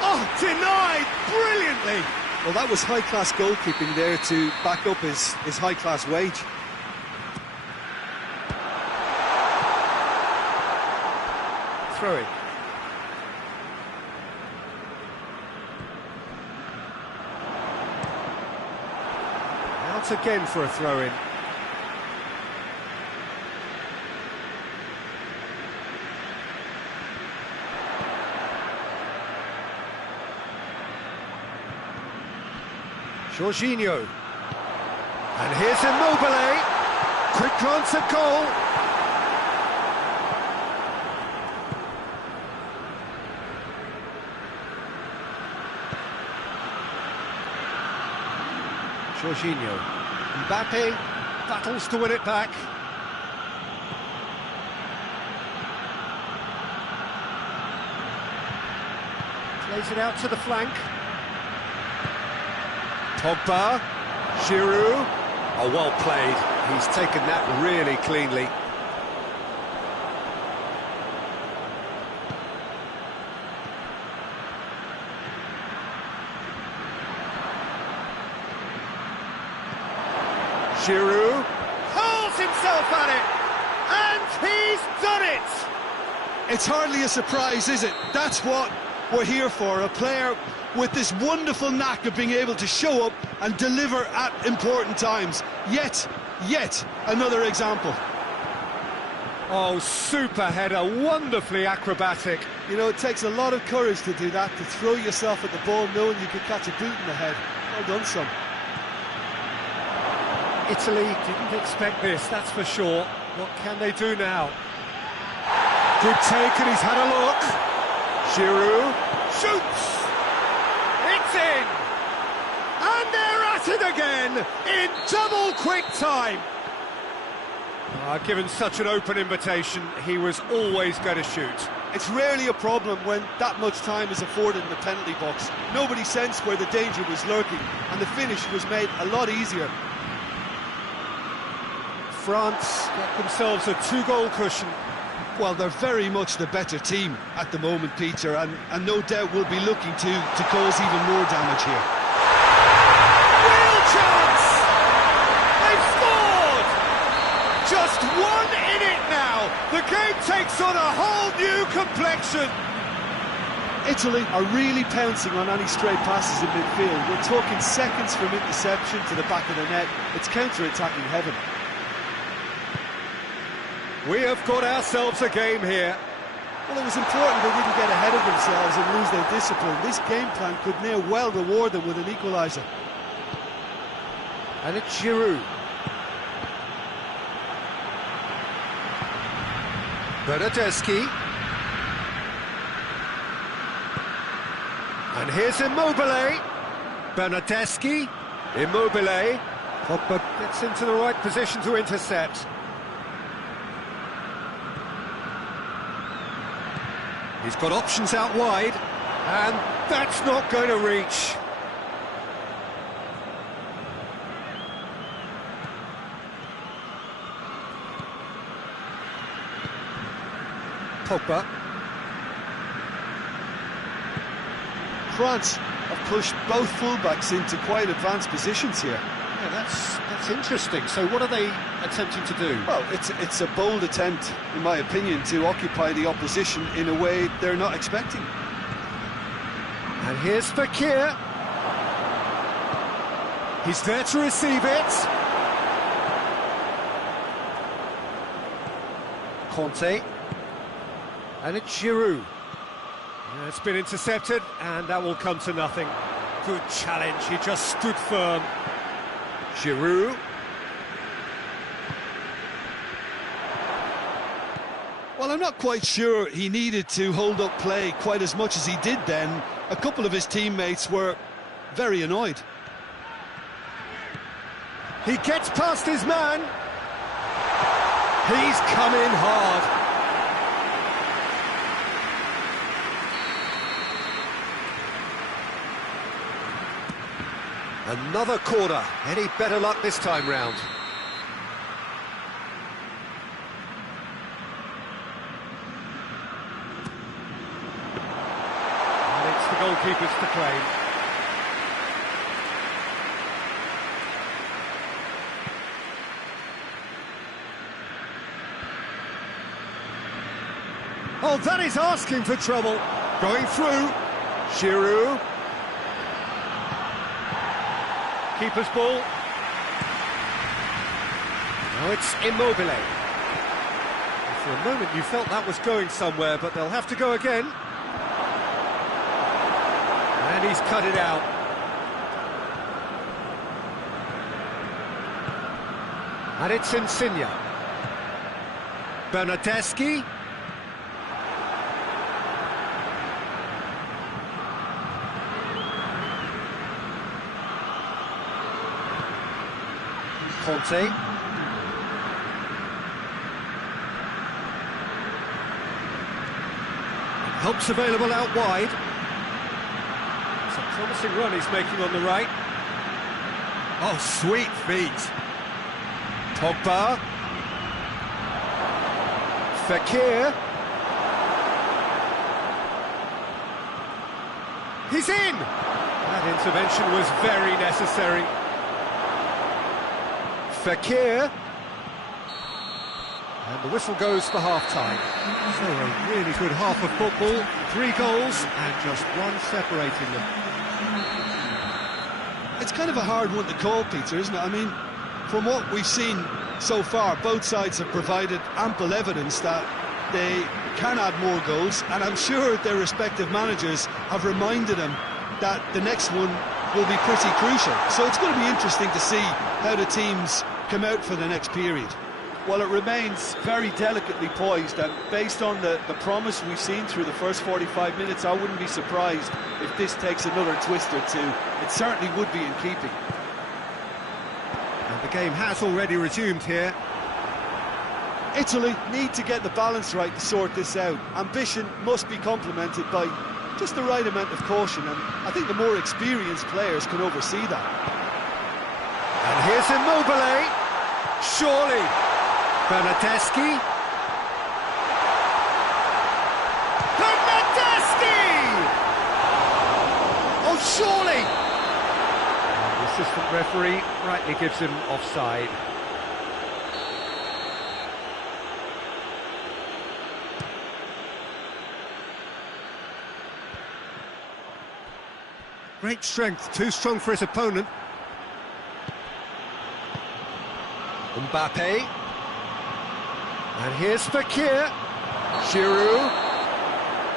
Oh, denied brilliantly! Well, that was high-class goalkeeping there to back up his high-class wage. Throwing. Out again for a throw-in. Jorginho. And here's Immobile. Quick glance at goal. Jorginho. Mbappe battles to win it back. Plays it out to the flank. Pogba, Giroud. Oh, well played. He's taken that really cleanly. Giroud hurls himself at it, and he's done it! It's hardly a surprise, is it? That's what we're here for, a player with this wonderful knack of being able to show up and deliver at important times. Yet another example. Oh, super header, wonderfully acrobatic. You know, it takes a lot of courage to do that, to throw yourself at the ball knowing you could catch a boot in the head. Well done, son. Italy didn't expect this, that's for sure. What can they do now? Good take, and he's had a look. Giroud shoots! It's in! And they're at it again, in double quick time! Given such an open invitation, he was always going to shoot. It's rarely a problem when that much time is afforded in the penalty box. Nobody sensed where the danger was lurking, and the finish was made a lot easier. France get themselves a two-goal cushion. Well, they're very much the better team at the moment, Peter, and no doubt will be looking to cause even more damage here. Real chance! They've scored! Just one in it now. The game takes on a whole new complexion. Italy are really pouncing on any stray passes in midfield. We're talking seconds from interception to the back of the net. It's counter-attacking heaven. We have got ourselves a game here. Well, it was important they didn't get ahead of themselves and lose their discipline. This game plan could near well reward them with an equaliser. And it's Giroud. Bernardeschi. And here's Immobile. Bernardeschi. Immobile. Pogba gets into the right position to intercept. He's got options out wide, and that's not going to reach. Pogba. France have pushed both fullbacks into quite advanced positions here. Yeah, that's interesting. So what are they attempting to do? Well, it's a bold attempt, in my opinion, to occupy the opposition in a way they're not expecting. And here's Fekir. He's there to receive it. Conte. And it's Giroud. Yeah, it's been intercepted, and that will come to nothing. Good challenge, he just stood firm. Giroud. Well, I'm not quite sure he needed to hold up play quite as much as he did then. A couple of his teammates were very annoyed. He gets past his man. He's come in hard. Another corner. Any better luck this time round? And it's the goalkeepers to claim. Oh, that is asking for trouble. Going through. Giroud. Keeper's ball. Now it's Immobile. For a moment you felt that was going somewhere, but they'll have to go again. And he's cut it out. And it's Insigne. Bernardeschi. Conte. Help's available out wide. It's a promising run he's making on the right. Oh, sweet feet. Pogba. Fekir. He's in! That intervention was very necessary. Fekir. And the whistle goes for half-time. So a really good half of football, 3 goals and just one separating them. It's kind of a hard one to call, Peter, isn't it? I mean, from what we've seen so far, both sides have provided ample evidence that they can add more goals, and I'm sure their respective managers have reminded them that the next one will be pretty crucial. So it's going to be interesting to see how the teams come out for the next period. Well, it remains very delicately poised, and based on the promise we've seen through the first 45 minutes, I wouldn't be surprised if this takes another twist or two. It certainly would be in keeping. And the game has already resumed here. Italy need to get the balance right to sort this out. Ambition must be complemented by just the right amount of caution, and I think the more experienced players can oversee that. And here's Immobile. Surely. Bernardeschi. Bernardeschi! Oh, surely! And the assistant referee rightly gives him offside. Great strength, too strong for his opponent. Mbappe. And here's Fekir. Giroud.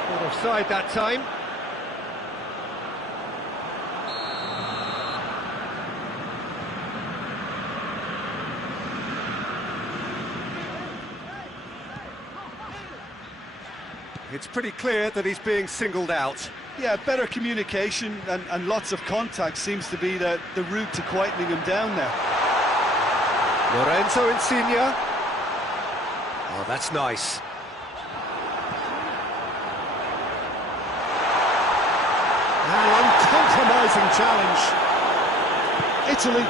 Not offside that time. It's pretty clear that he's being singled out. Yeah, better communication and lots of contact seems to be the route to quietening him down there. Lorenzo Insigne. Oh, that's nice. An uncompromising challenge. Italy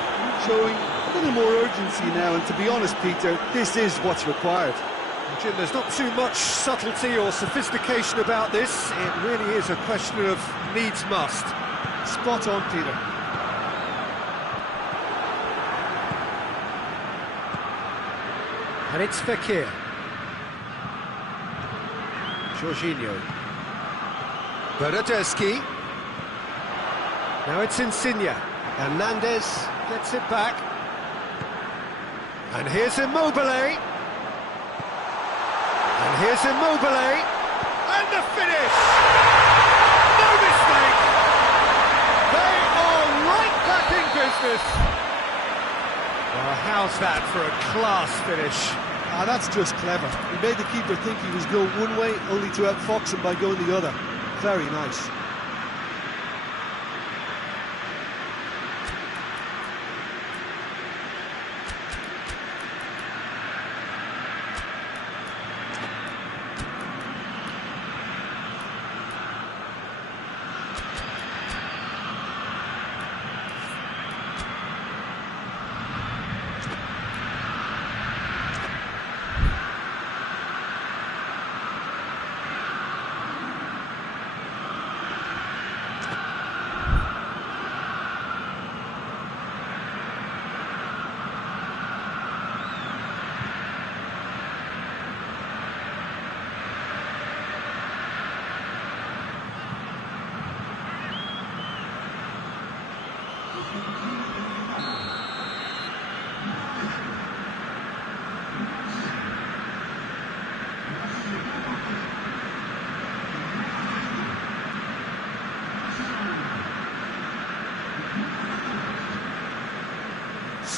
showing a little more urgency now, and to be honest, Peter, this is what's required. Jim, there's not too much subtlety or sophistication about this. It really is a question of needs must. Spot on, Peter. And it's Fekir. Jorginho. Bernardeschi. Now it's Insigne. Hernandez gets it back. And here's Immobile. And here's Immobile. And the finish! No mistake! They are right back in business. Well, how's that for a class finish? Ah, that's just clever. He made the keeper think he was going one way, only to outfox him by going the other. Very nice.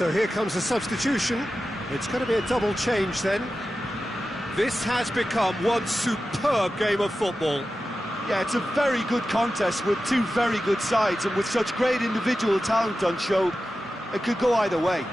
So here comes a substitution. It's going to be a double change then. This has become one superb game of football. Yeah, it's a very good contest with two very good sides, and with such great individual talent on show, it could go either way.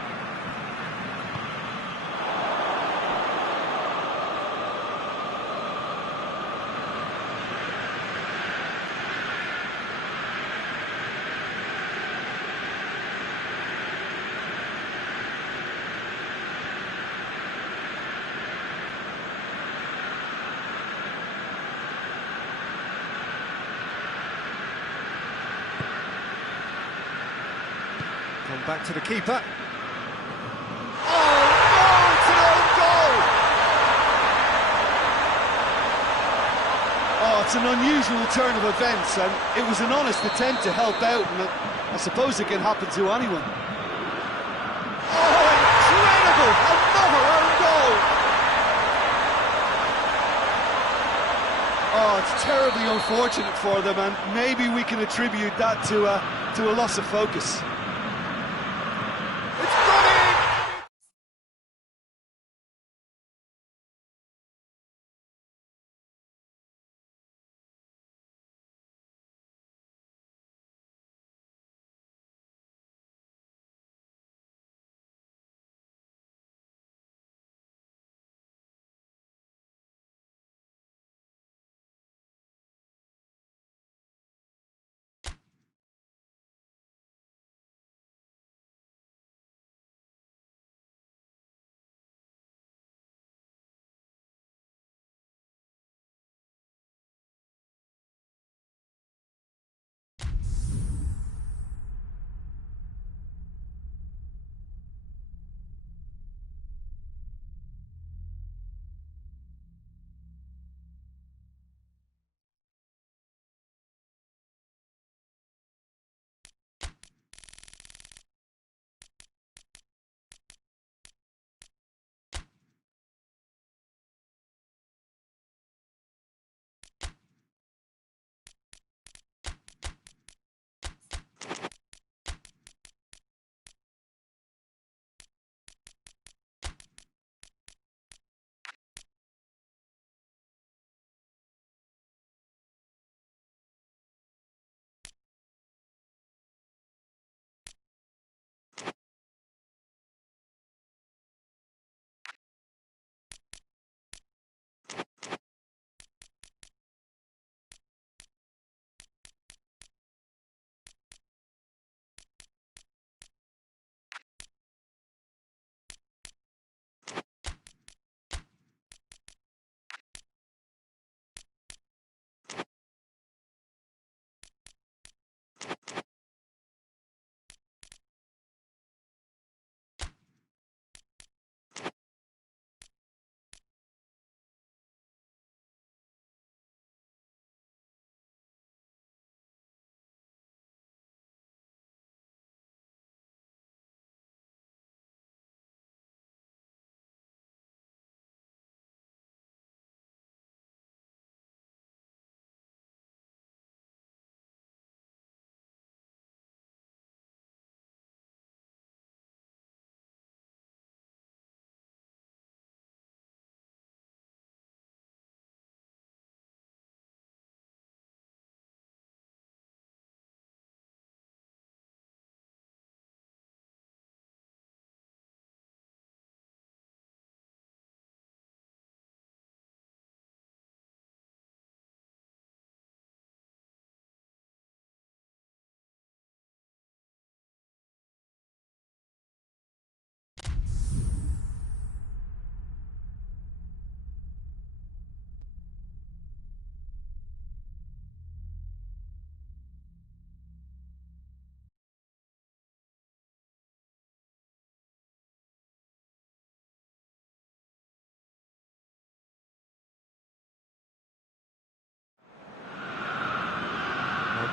Come back to the keeper. Oh, it's an own goal! Oh, it's an unusual turn of events, and it was an honest attempt to help out, and I suppose it can happen to anyone. Oh, incredible! Another own goal! Oh, it's terribly unfortunate for them, and maybe we can attribute that to a loss of focus.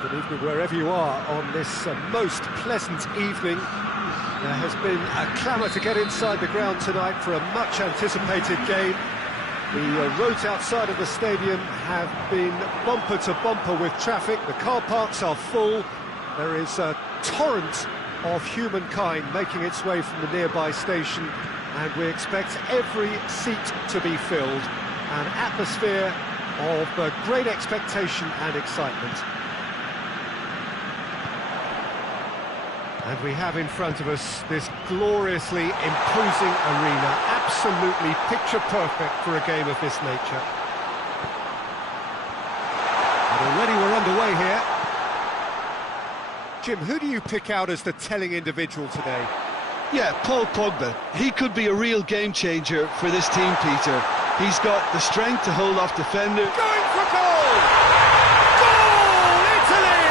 Good evening wherever you are on this most pleasant evening. There has been a clamour to get inside the ground tonight for a much anticipated game. The roads outside of the stadium have been bumper to bumper with traffic. The car parks are full. There is a torrent of humankind making its way from the nearby station, and we expect every seat to be filled. An atmosphere of great expectation and excitement. And we have in front of us this gloriously imposing arena, absolutely picture perfect for a game of this nature. And already we're underway here. Jim, who do you pick out as the telling individual today? Yeah, Paul Pogba. He could be a real game changer for this team, Peter. He's got the strength to hold off defenders. Going for goal! Goal! Italy!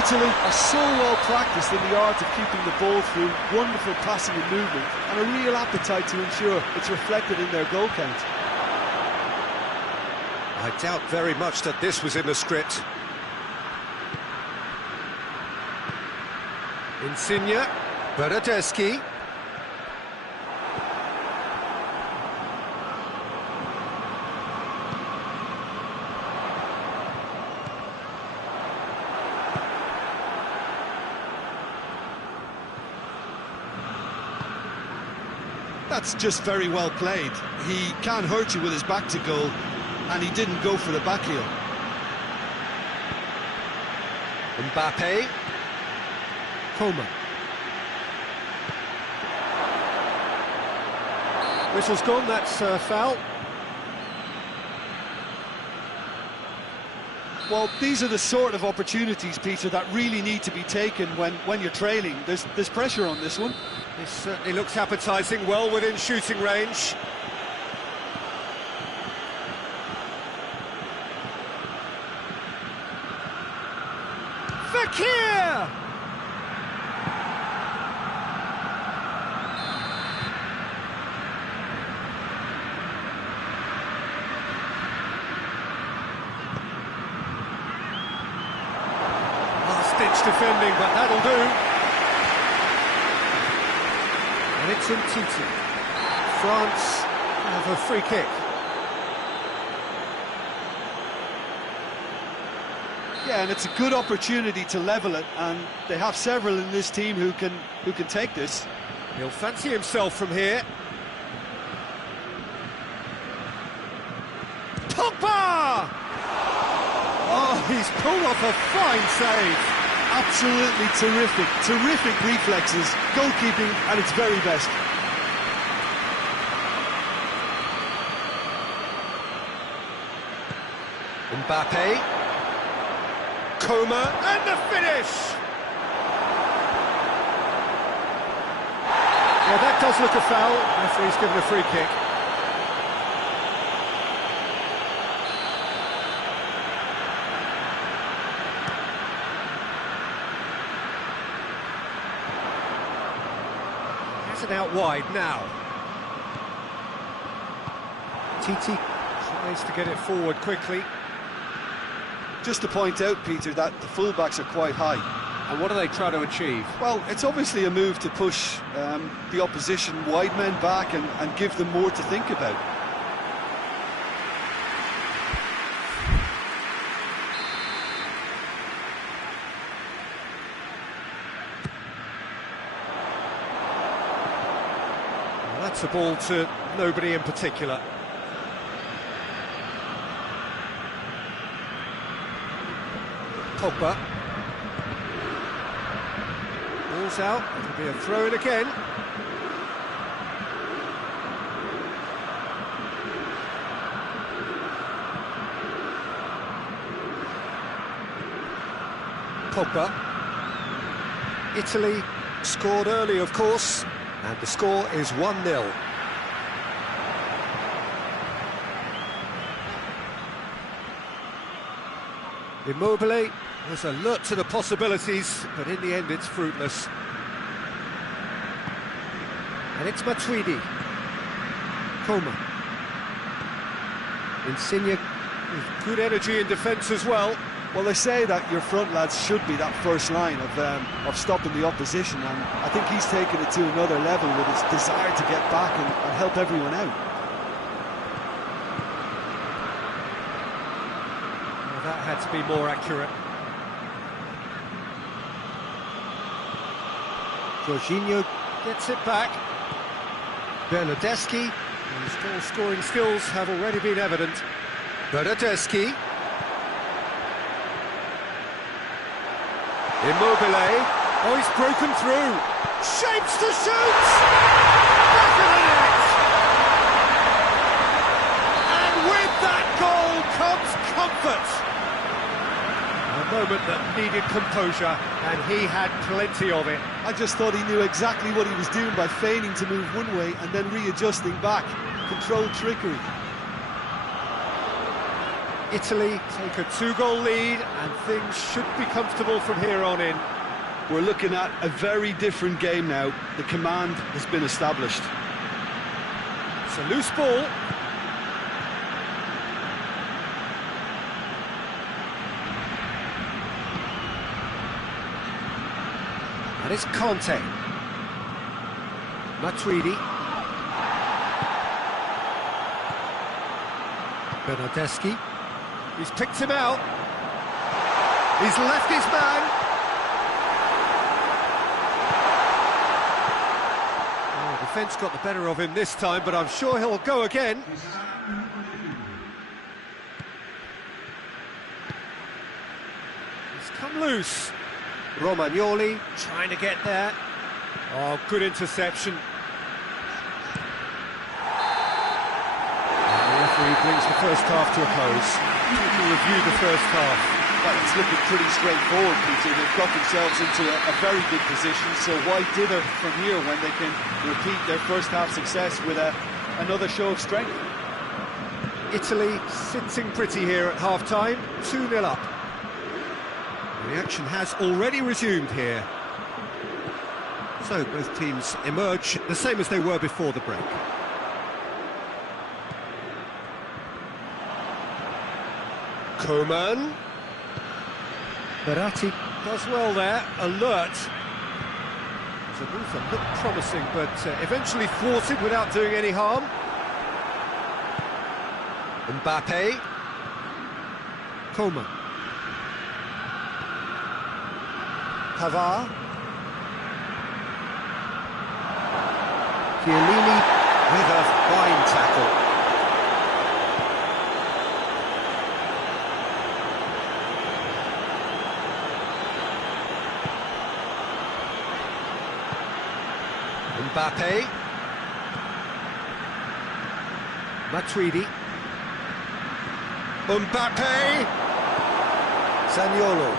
Italy are so well practiced in the art of keeping the ball through, wonderful passing and movement, and a real appetite to ensure it's reflected in their goal count. I doubt very much that this was in the script. Insigne, Bernardeschi. That's just very well played. He can't hurt you with his back to goal, and he didn't go for the back heel. Mbappe. Coman. Whistle's gone, that's foul. Well, these are the sort of opportunities, Peter, that really need to be taken when you're trailing. There's pressure on this one. This certainly looks appetising, well within shooting range. Fekir! Last-ditch defending, but that'll do. And it's Titi. France have a free kick. Yeah, and it's a good opportunity to level it, and they have several in this team who can take this. He'll fancy himself from here. Pogba! Oh, he's pulled off a fine save. Absolutely terrific reflexes, goalkeeping at its very best. Mbappe. Coman, and the finish! Well, that does look a foul. Referee's given a free kick. Has it out wide now. Titi tries to get it forward quickly. Just to point out, Peter, that the fullbacks are quite high. And what do they try to achieve? Well, it's obviously a move to push the opposition wide men back and give them more to think about. Well, that's a ball to nobody in particular. Pogba. Ball's out, it'll be a throw-in again. Pogba. Italy scored early, of course, and the score is 1-0. Immobile was alert to the possibilities, but in the end it's fruitless. And it's Matuidi. Coman. Insigne with good energy in defence as well. Well, they say that your front lads should be that first line of stopping the opposition, and I think he's taken it to another level with his desire to get back and help everyone out. Well, that had to be more accurate. Jorginho gets it back. Bernardeschi, whose goal-scoring skills have already been evident. Bernardeschi. Immobile. Oh, he's broken through. Shapes to shoot! Back of the net! And with that goal comes comfort. A moment that needed composure, and he had plenty of it. I just thought he knew exactly what he was doing by feigning to move one way and then readjusting back. Controlled trickery. Italy take a 2-goal lead, and things should be comfortable from here on in. We're looking at a very different game now. The command has been established. It's a loose ball. And it's Conte. Matuidi. Bernardeschi. He's picked him out. He's left his man. Oh, defence got the better of him this time, but I'm sure he'll go again. He's come loose. Romagnoli trying to get there. Oh, good interception. And the referee brings the first half to a close. Taking a review the first half. Well, it's looking pretty straightforward, Peter. They've got themselves into a very good position, so why dither from here when they can repeat their first half success with another show of strength? Italy sitting pretty here at half-time, 2-0 up. The action has already resumed here. So both teams emerge the same as they were before the break. Coman. Verratti does well there, alert. It's a move that looked promising, but eventually thwarted without doing any harm. Mbappe. Coman. Pavard. Chiellini with a fine tackle. Mbappe. Matuidi. Mbappe. Zaniolo.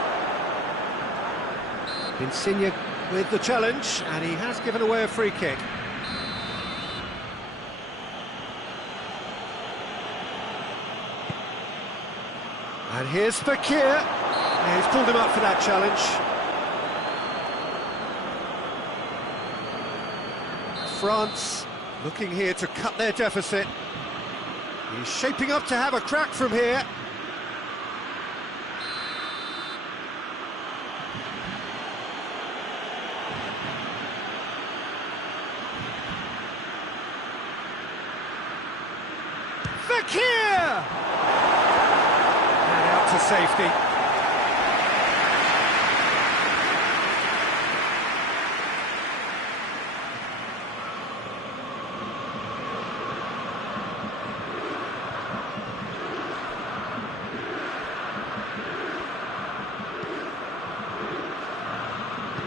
Insigne with the challenge, and he has given away a free kick. And here's Fekir. Yeah, he's pulled him up for that challenge. France looking here to cut their deficit. He's shaping up to have a crack from here. Fekir! And out to safety.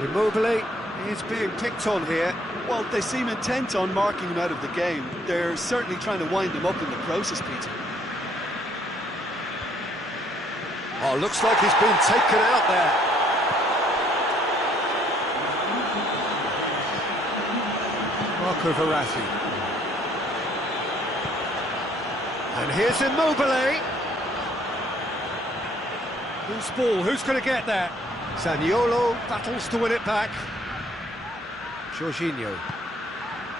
Immobile is being picked on here. Well, they seem intent on marking him out of the game. They're certainly trying to wind him up in the process, Peter. Oh, looks like he's been taken out there. Marco Verratti. And here's Immobile. Loose ball, who's going to get that? Zaniolo battles to win it back. Jorginho.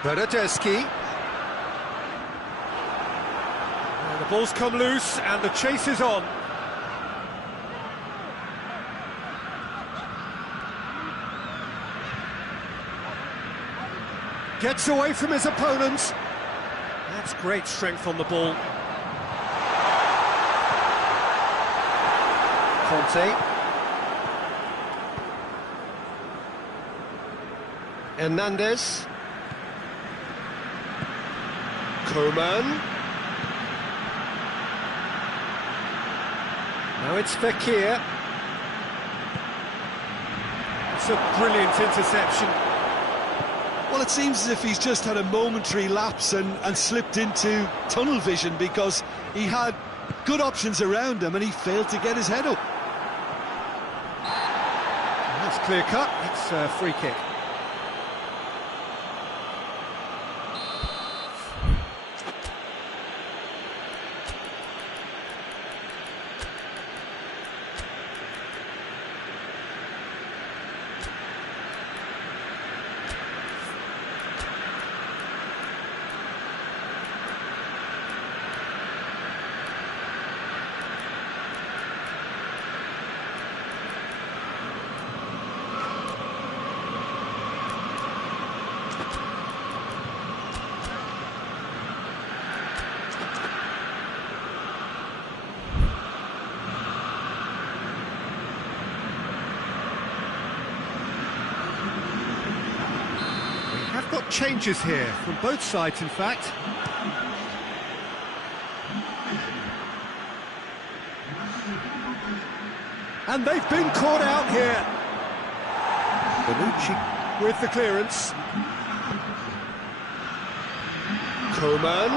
Bernardeschi. And the ball's come loose and the chase is on. Gets away from his opponents. That's great strength on the ball. Conte. Hernandez. Koeman. Now it's Fekir. It's a brilliant interception. Well, it seems as if he's just had a momentary lapse and slipped into tunnel vision, because he had good options around him and he failed to get his head up. That's clear cut. It's a free kick. Have got changes here from both sides, in fact. And they've been caught out here. Bonucci with the clearance. Koeman.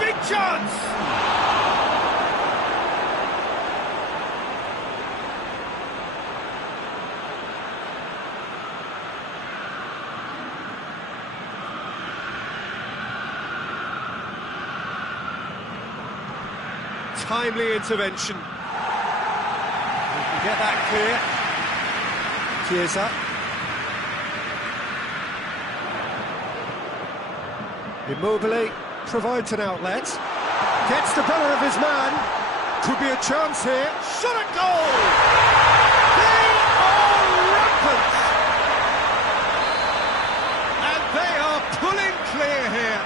Big chance! Timely intervention. We can get that clear. Tears up. Immobile provides an outlet. Gets the better of his man. Could be a chance here. Shot at goal! They are rampant! And they are pulling clear here.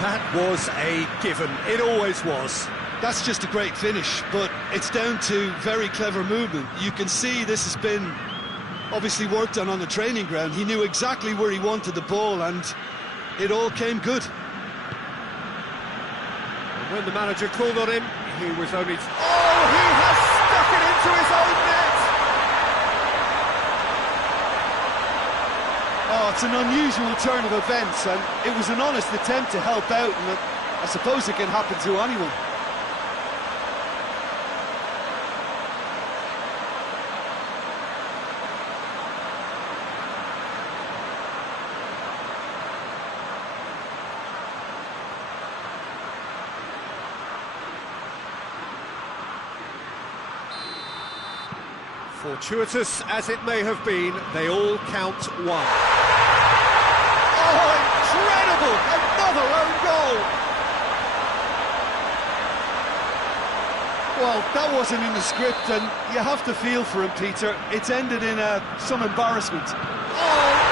That was a given. It always was. That's just a great finish, but it's down to very clever movement. You can see this has been obviously worked on the training ground. He knew exactly where he wanted the ball, and it all came good. And when the manager called on him, he was only... Oh, he has stuck it into his own net! Oh, it's an unusual turn of events, and it was an honest attempt to help out, and I suppose it can happen to anyone. Fortuitous as it may have been, they all count one. Oh, incredible! Another own goal! Well, that wasn't in the script, and you have to feel for him, Peter. It's ended in some embarrassment. Oh!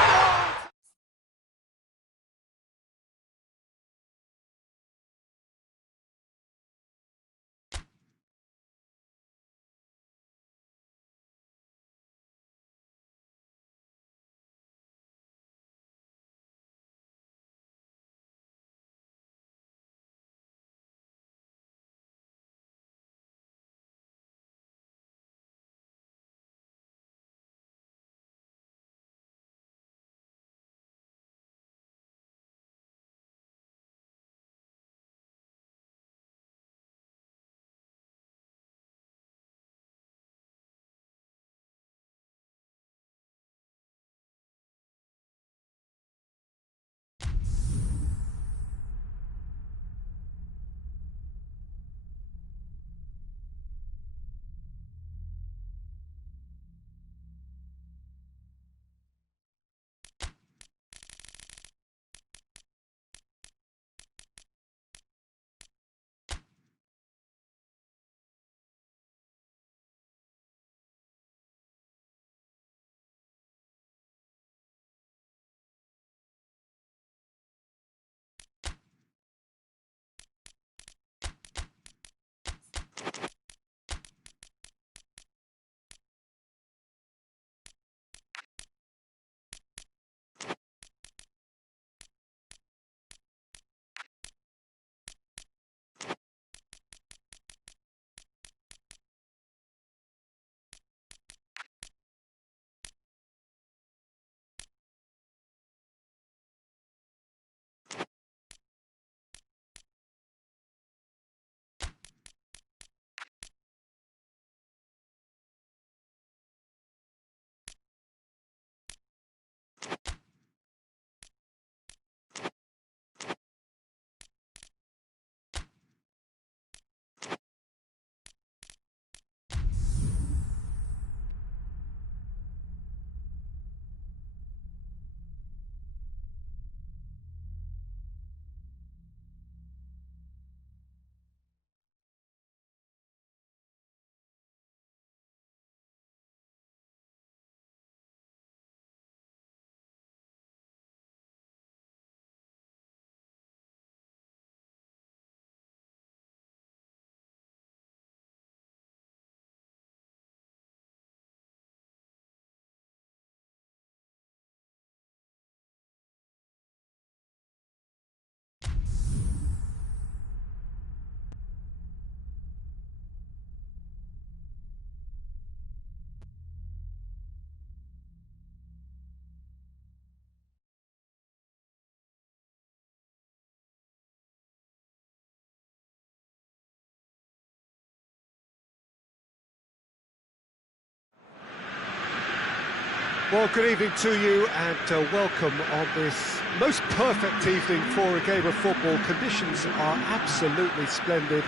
Well, good evening to you and welcome on this most perfect evening for a game of football. Conditions are absolutely splendid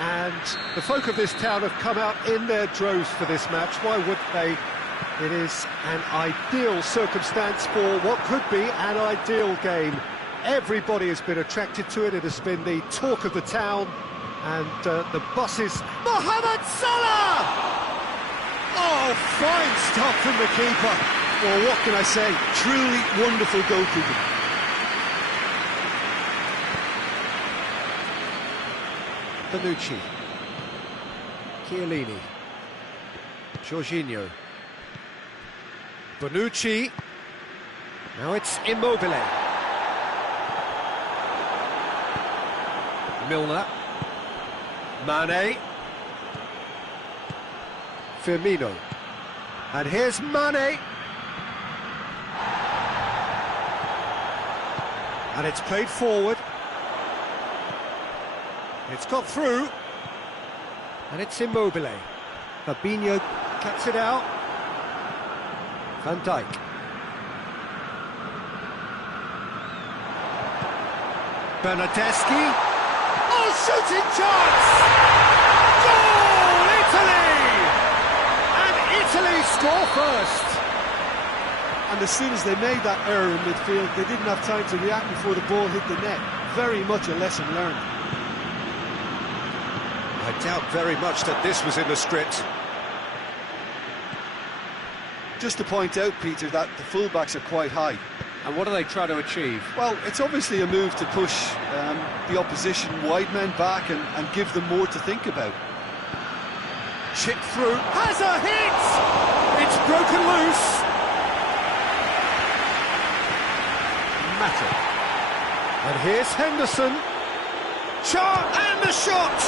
and the folk of this town have come out in their droves for this match. Why wouldn't they? It is an ideal circumstance for what could be an ideal game. Everybody has been attracted to it. It has been the talk of the town and the buses. Mohamed Salah! Oh, fine stop from the keeper. Well, what can I say? Truly wonderful goalkeeping. Bonucci. Chiellini. Jorginho. Bonucci. Now it's Immobile. Milner. Mane. Firmino. And here's Mane. And it's played forward. It's got through. And it's Immobile. Fabinho cuts it out. Van Dijk. Bernardeschi. Oh, shooting chance! Goal, Italy! And Italy score first. And as soon as they made that error in midfield, they didn't have time to react before the ball hit the net. Very much a lesson learned. I doubt very much that this was in the script. Just to point out, Peter, that the fullbacks are quite high. And what are they trying to achieve? Well, it's obviously a move to push the opposition wide men back and give them more to think about. Chip through, has a hit! It's broken loose. Matter. And here's Henderson. And the shot!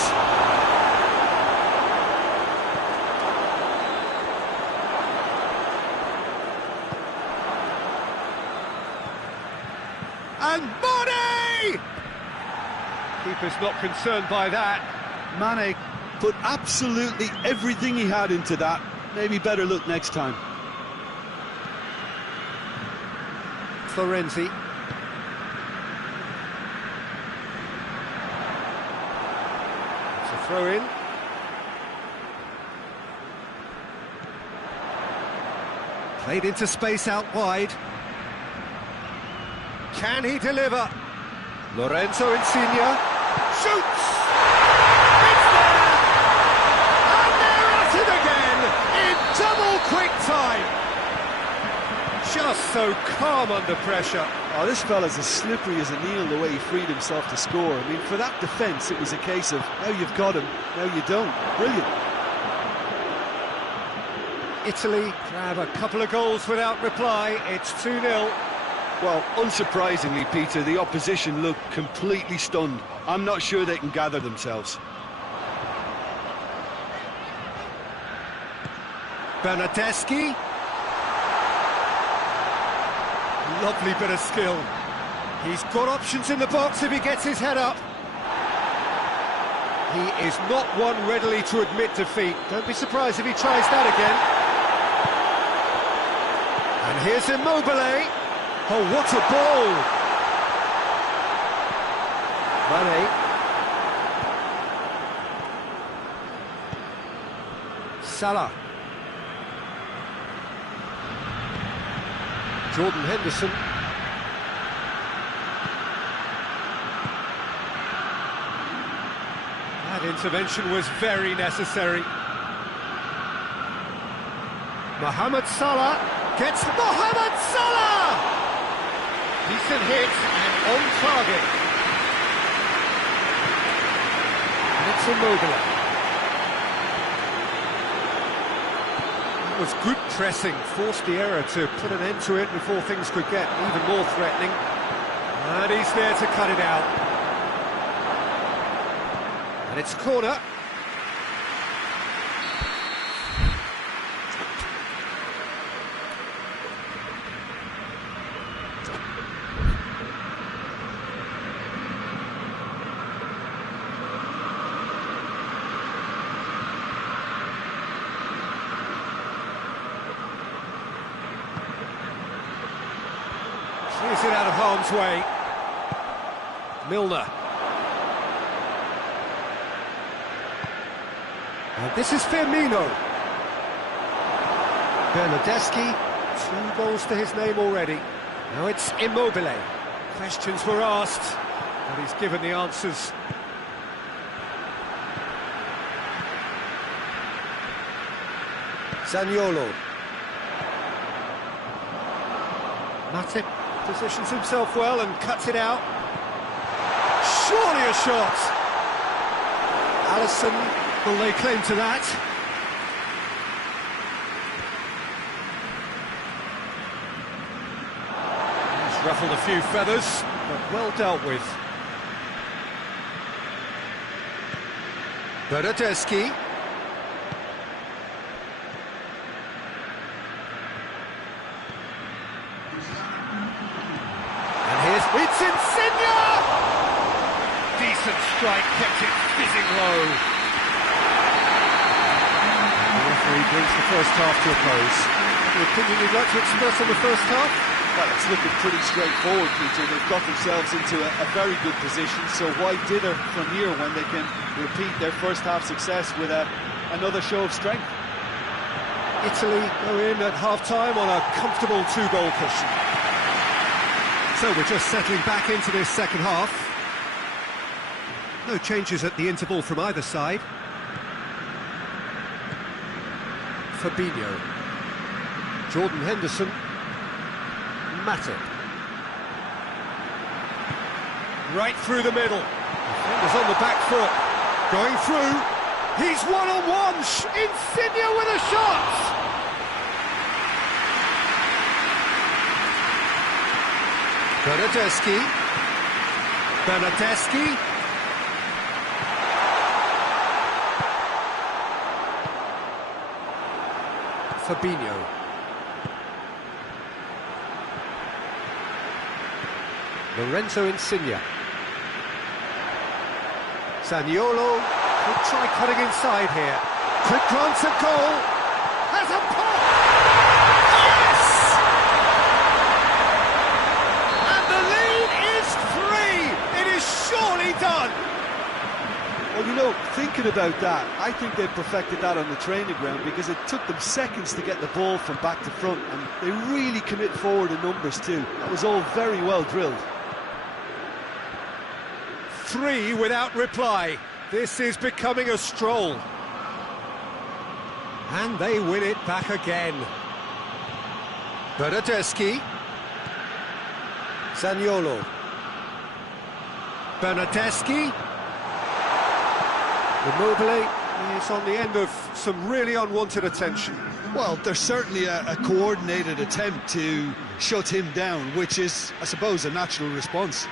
And Mane! Keeper's not concerned by that. Mane put absolutely everything he had into that. Maybe better look next time. Florenzi. It's a throw in. Played into space out wide. Can he deliver? Lorenzo Insigne shoots! It's there! And they're at it again in double quick time! Just so calm under pressure. Oh, this fella's as slippery as a needle the way he freed himself to score. I mean, for that defence, it was a case of, now you've got him, now you don't. Brilliant. Italy grab a couple of goals without reply. It's 2-0. Well, unsurprisingly, Peter, the opposition look completely stunned. I'm not sure they can gather themselves. Bernardeschi. Lovely bit of skill. He's got options in the box if he gets his head up. He is not one readily to admit defeat. Don't be surprised if he tries that again. And here's Immobile. Oh, what a ball! Mane. Salah. Jordan Henderson. That intervention was very necessary. Mohamed Salah gets Mohamed Salah! Decent hit and on target. And it's Immobile. That was good pressing, forced the error to put an end to it before things could get even more threatening. And he's there to cut it out. And it's corner. Gets it out of harm's way. Milner. And this is Firmino. Bernardeschi, 2 goals to his name already. Now it's Immobile. Questions were asked, but he's given the answers. Zaniolo. Matip positions himself well and cuts it out. Surely a shot! Alisson will lay claim to that. He's ruffled a few feathers, but well dealt with. Bernardeschi. And here's... It's Insigne! Decent strike, kept it fizzing low. The referee brings the first half to a close. Any opinion you'd like to express on the first half? Well, it's looking pretty straightforward, Peter. They've got themselves into a very good position, so why dither from here when they can repeat their first half success with another show of strength? Italy go in at half-time on a comfortable 2-goal cushion. So we're just settling back into this second half. No changes at the interval from either side. Fabinho. Jordan Henderson. Matip. Right through the middle. Defenders on the back foot. Going through. He's one-on-one. Insigne with a shot. Bernardeschi. Fabinho. Lorenzo Insigne. Zaniolo could try cutting inside here. Quick glance at goal. Has a pop! Yes! And the lead is 3! It is surely done! Well, you know, thinking about that, I think they perfected that on the training ground because it took them seconds to get the ball from back to front, and they really commit forward in numbers too. That was all very well drilled. 3 without reply. This is becoming a stroll. And they win it back again. Bernardeschi. Zaniolo. Bernardeschi. Immobile is on the end of some really unwanted attention. Well, there's certainly a coordinated attempt to shut him down, which is, I suppose, a natural response.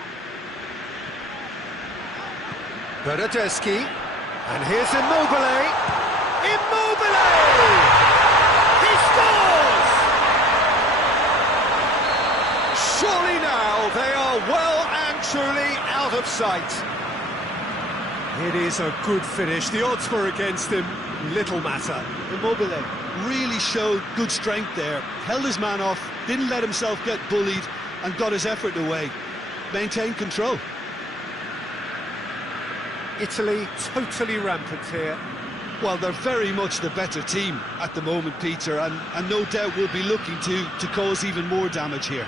Bernardeschi, and here's Immobile. Immobile! He scores! Surely now they are well and truly out of sight. It is a good finish. The odds were against him. Little matter. Immobile really showed good strength there. Held his man off, didn't let himself get bullied, and got his effort away. Maintained control. Italy totally rampant here. Well, they're very much the better team at the moment, Peter, and no doubt will be looking to cause even more damage here.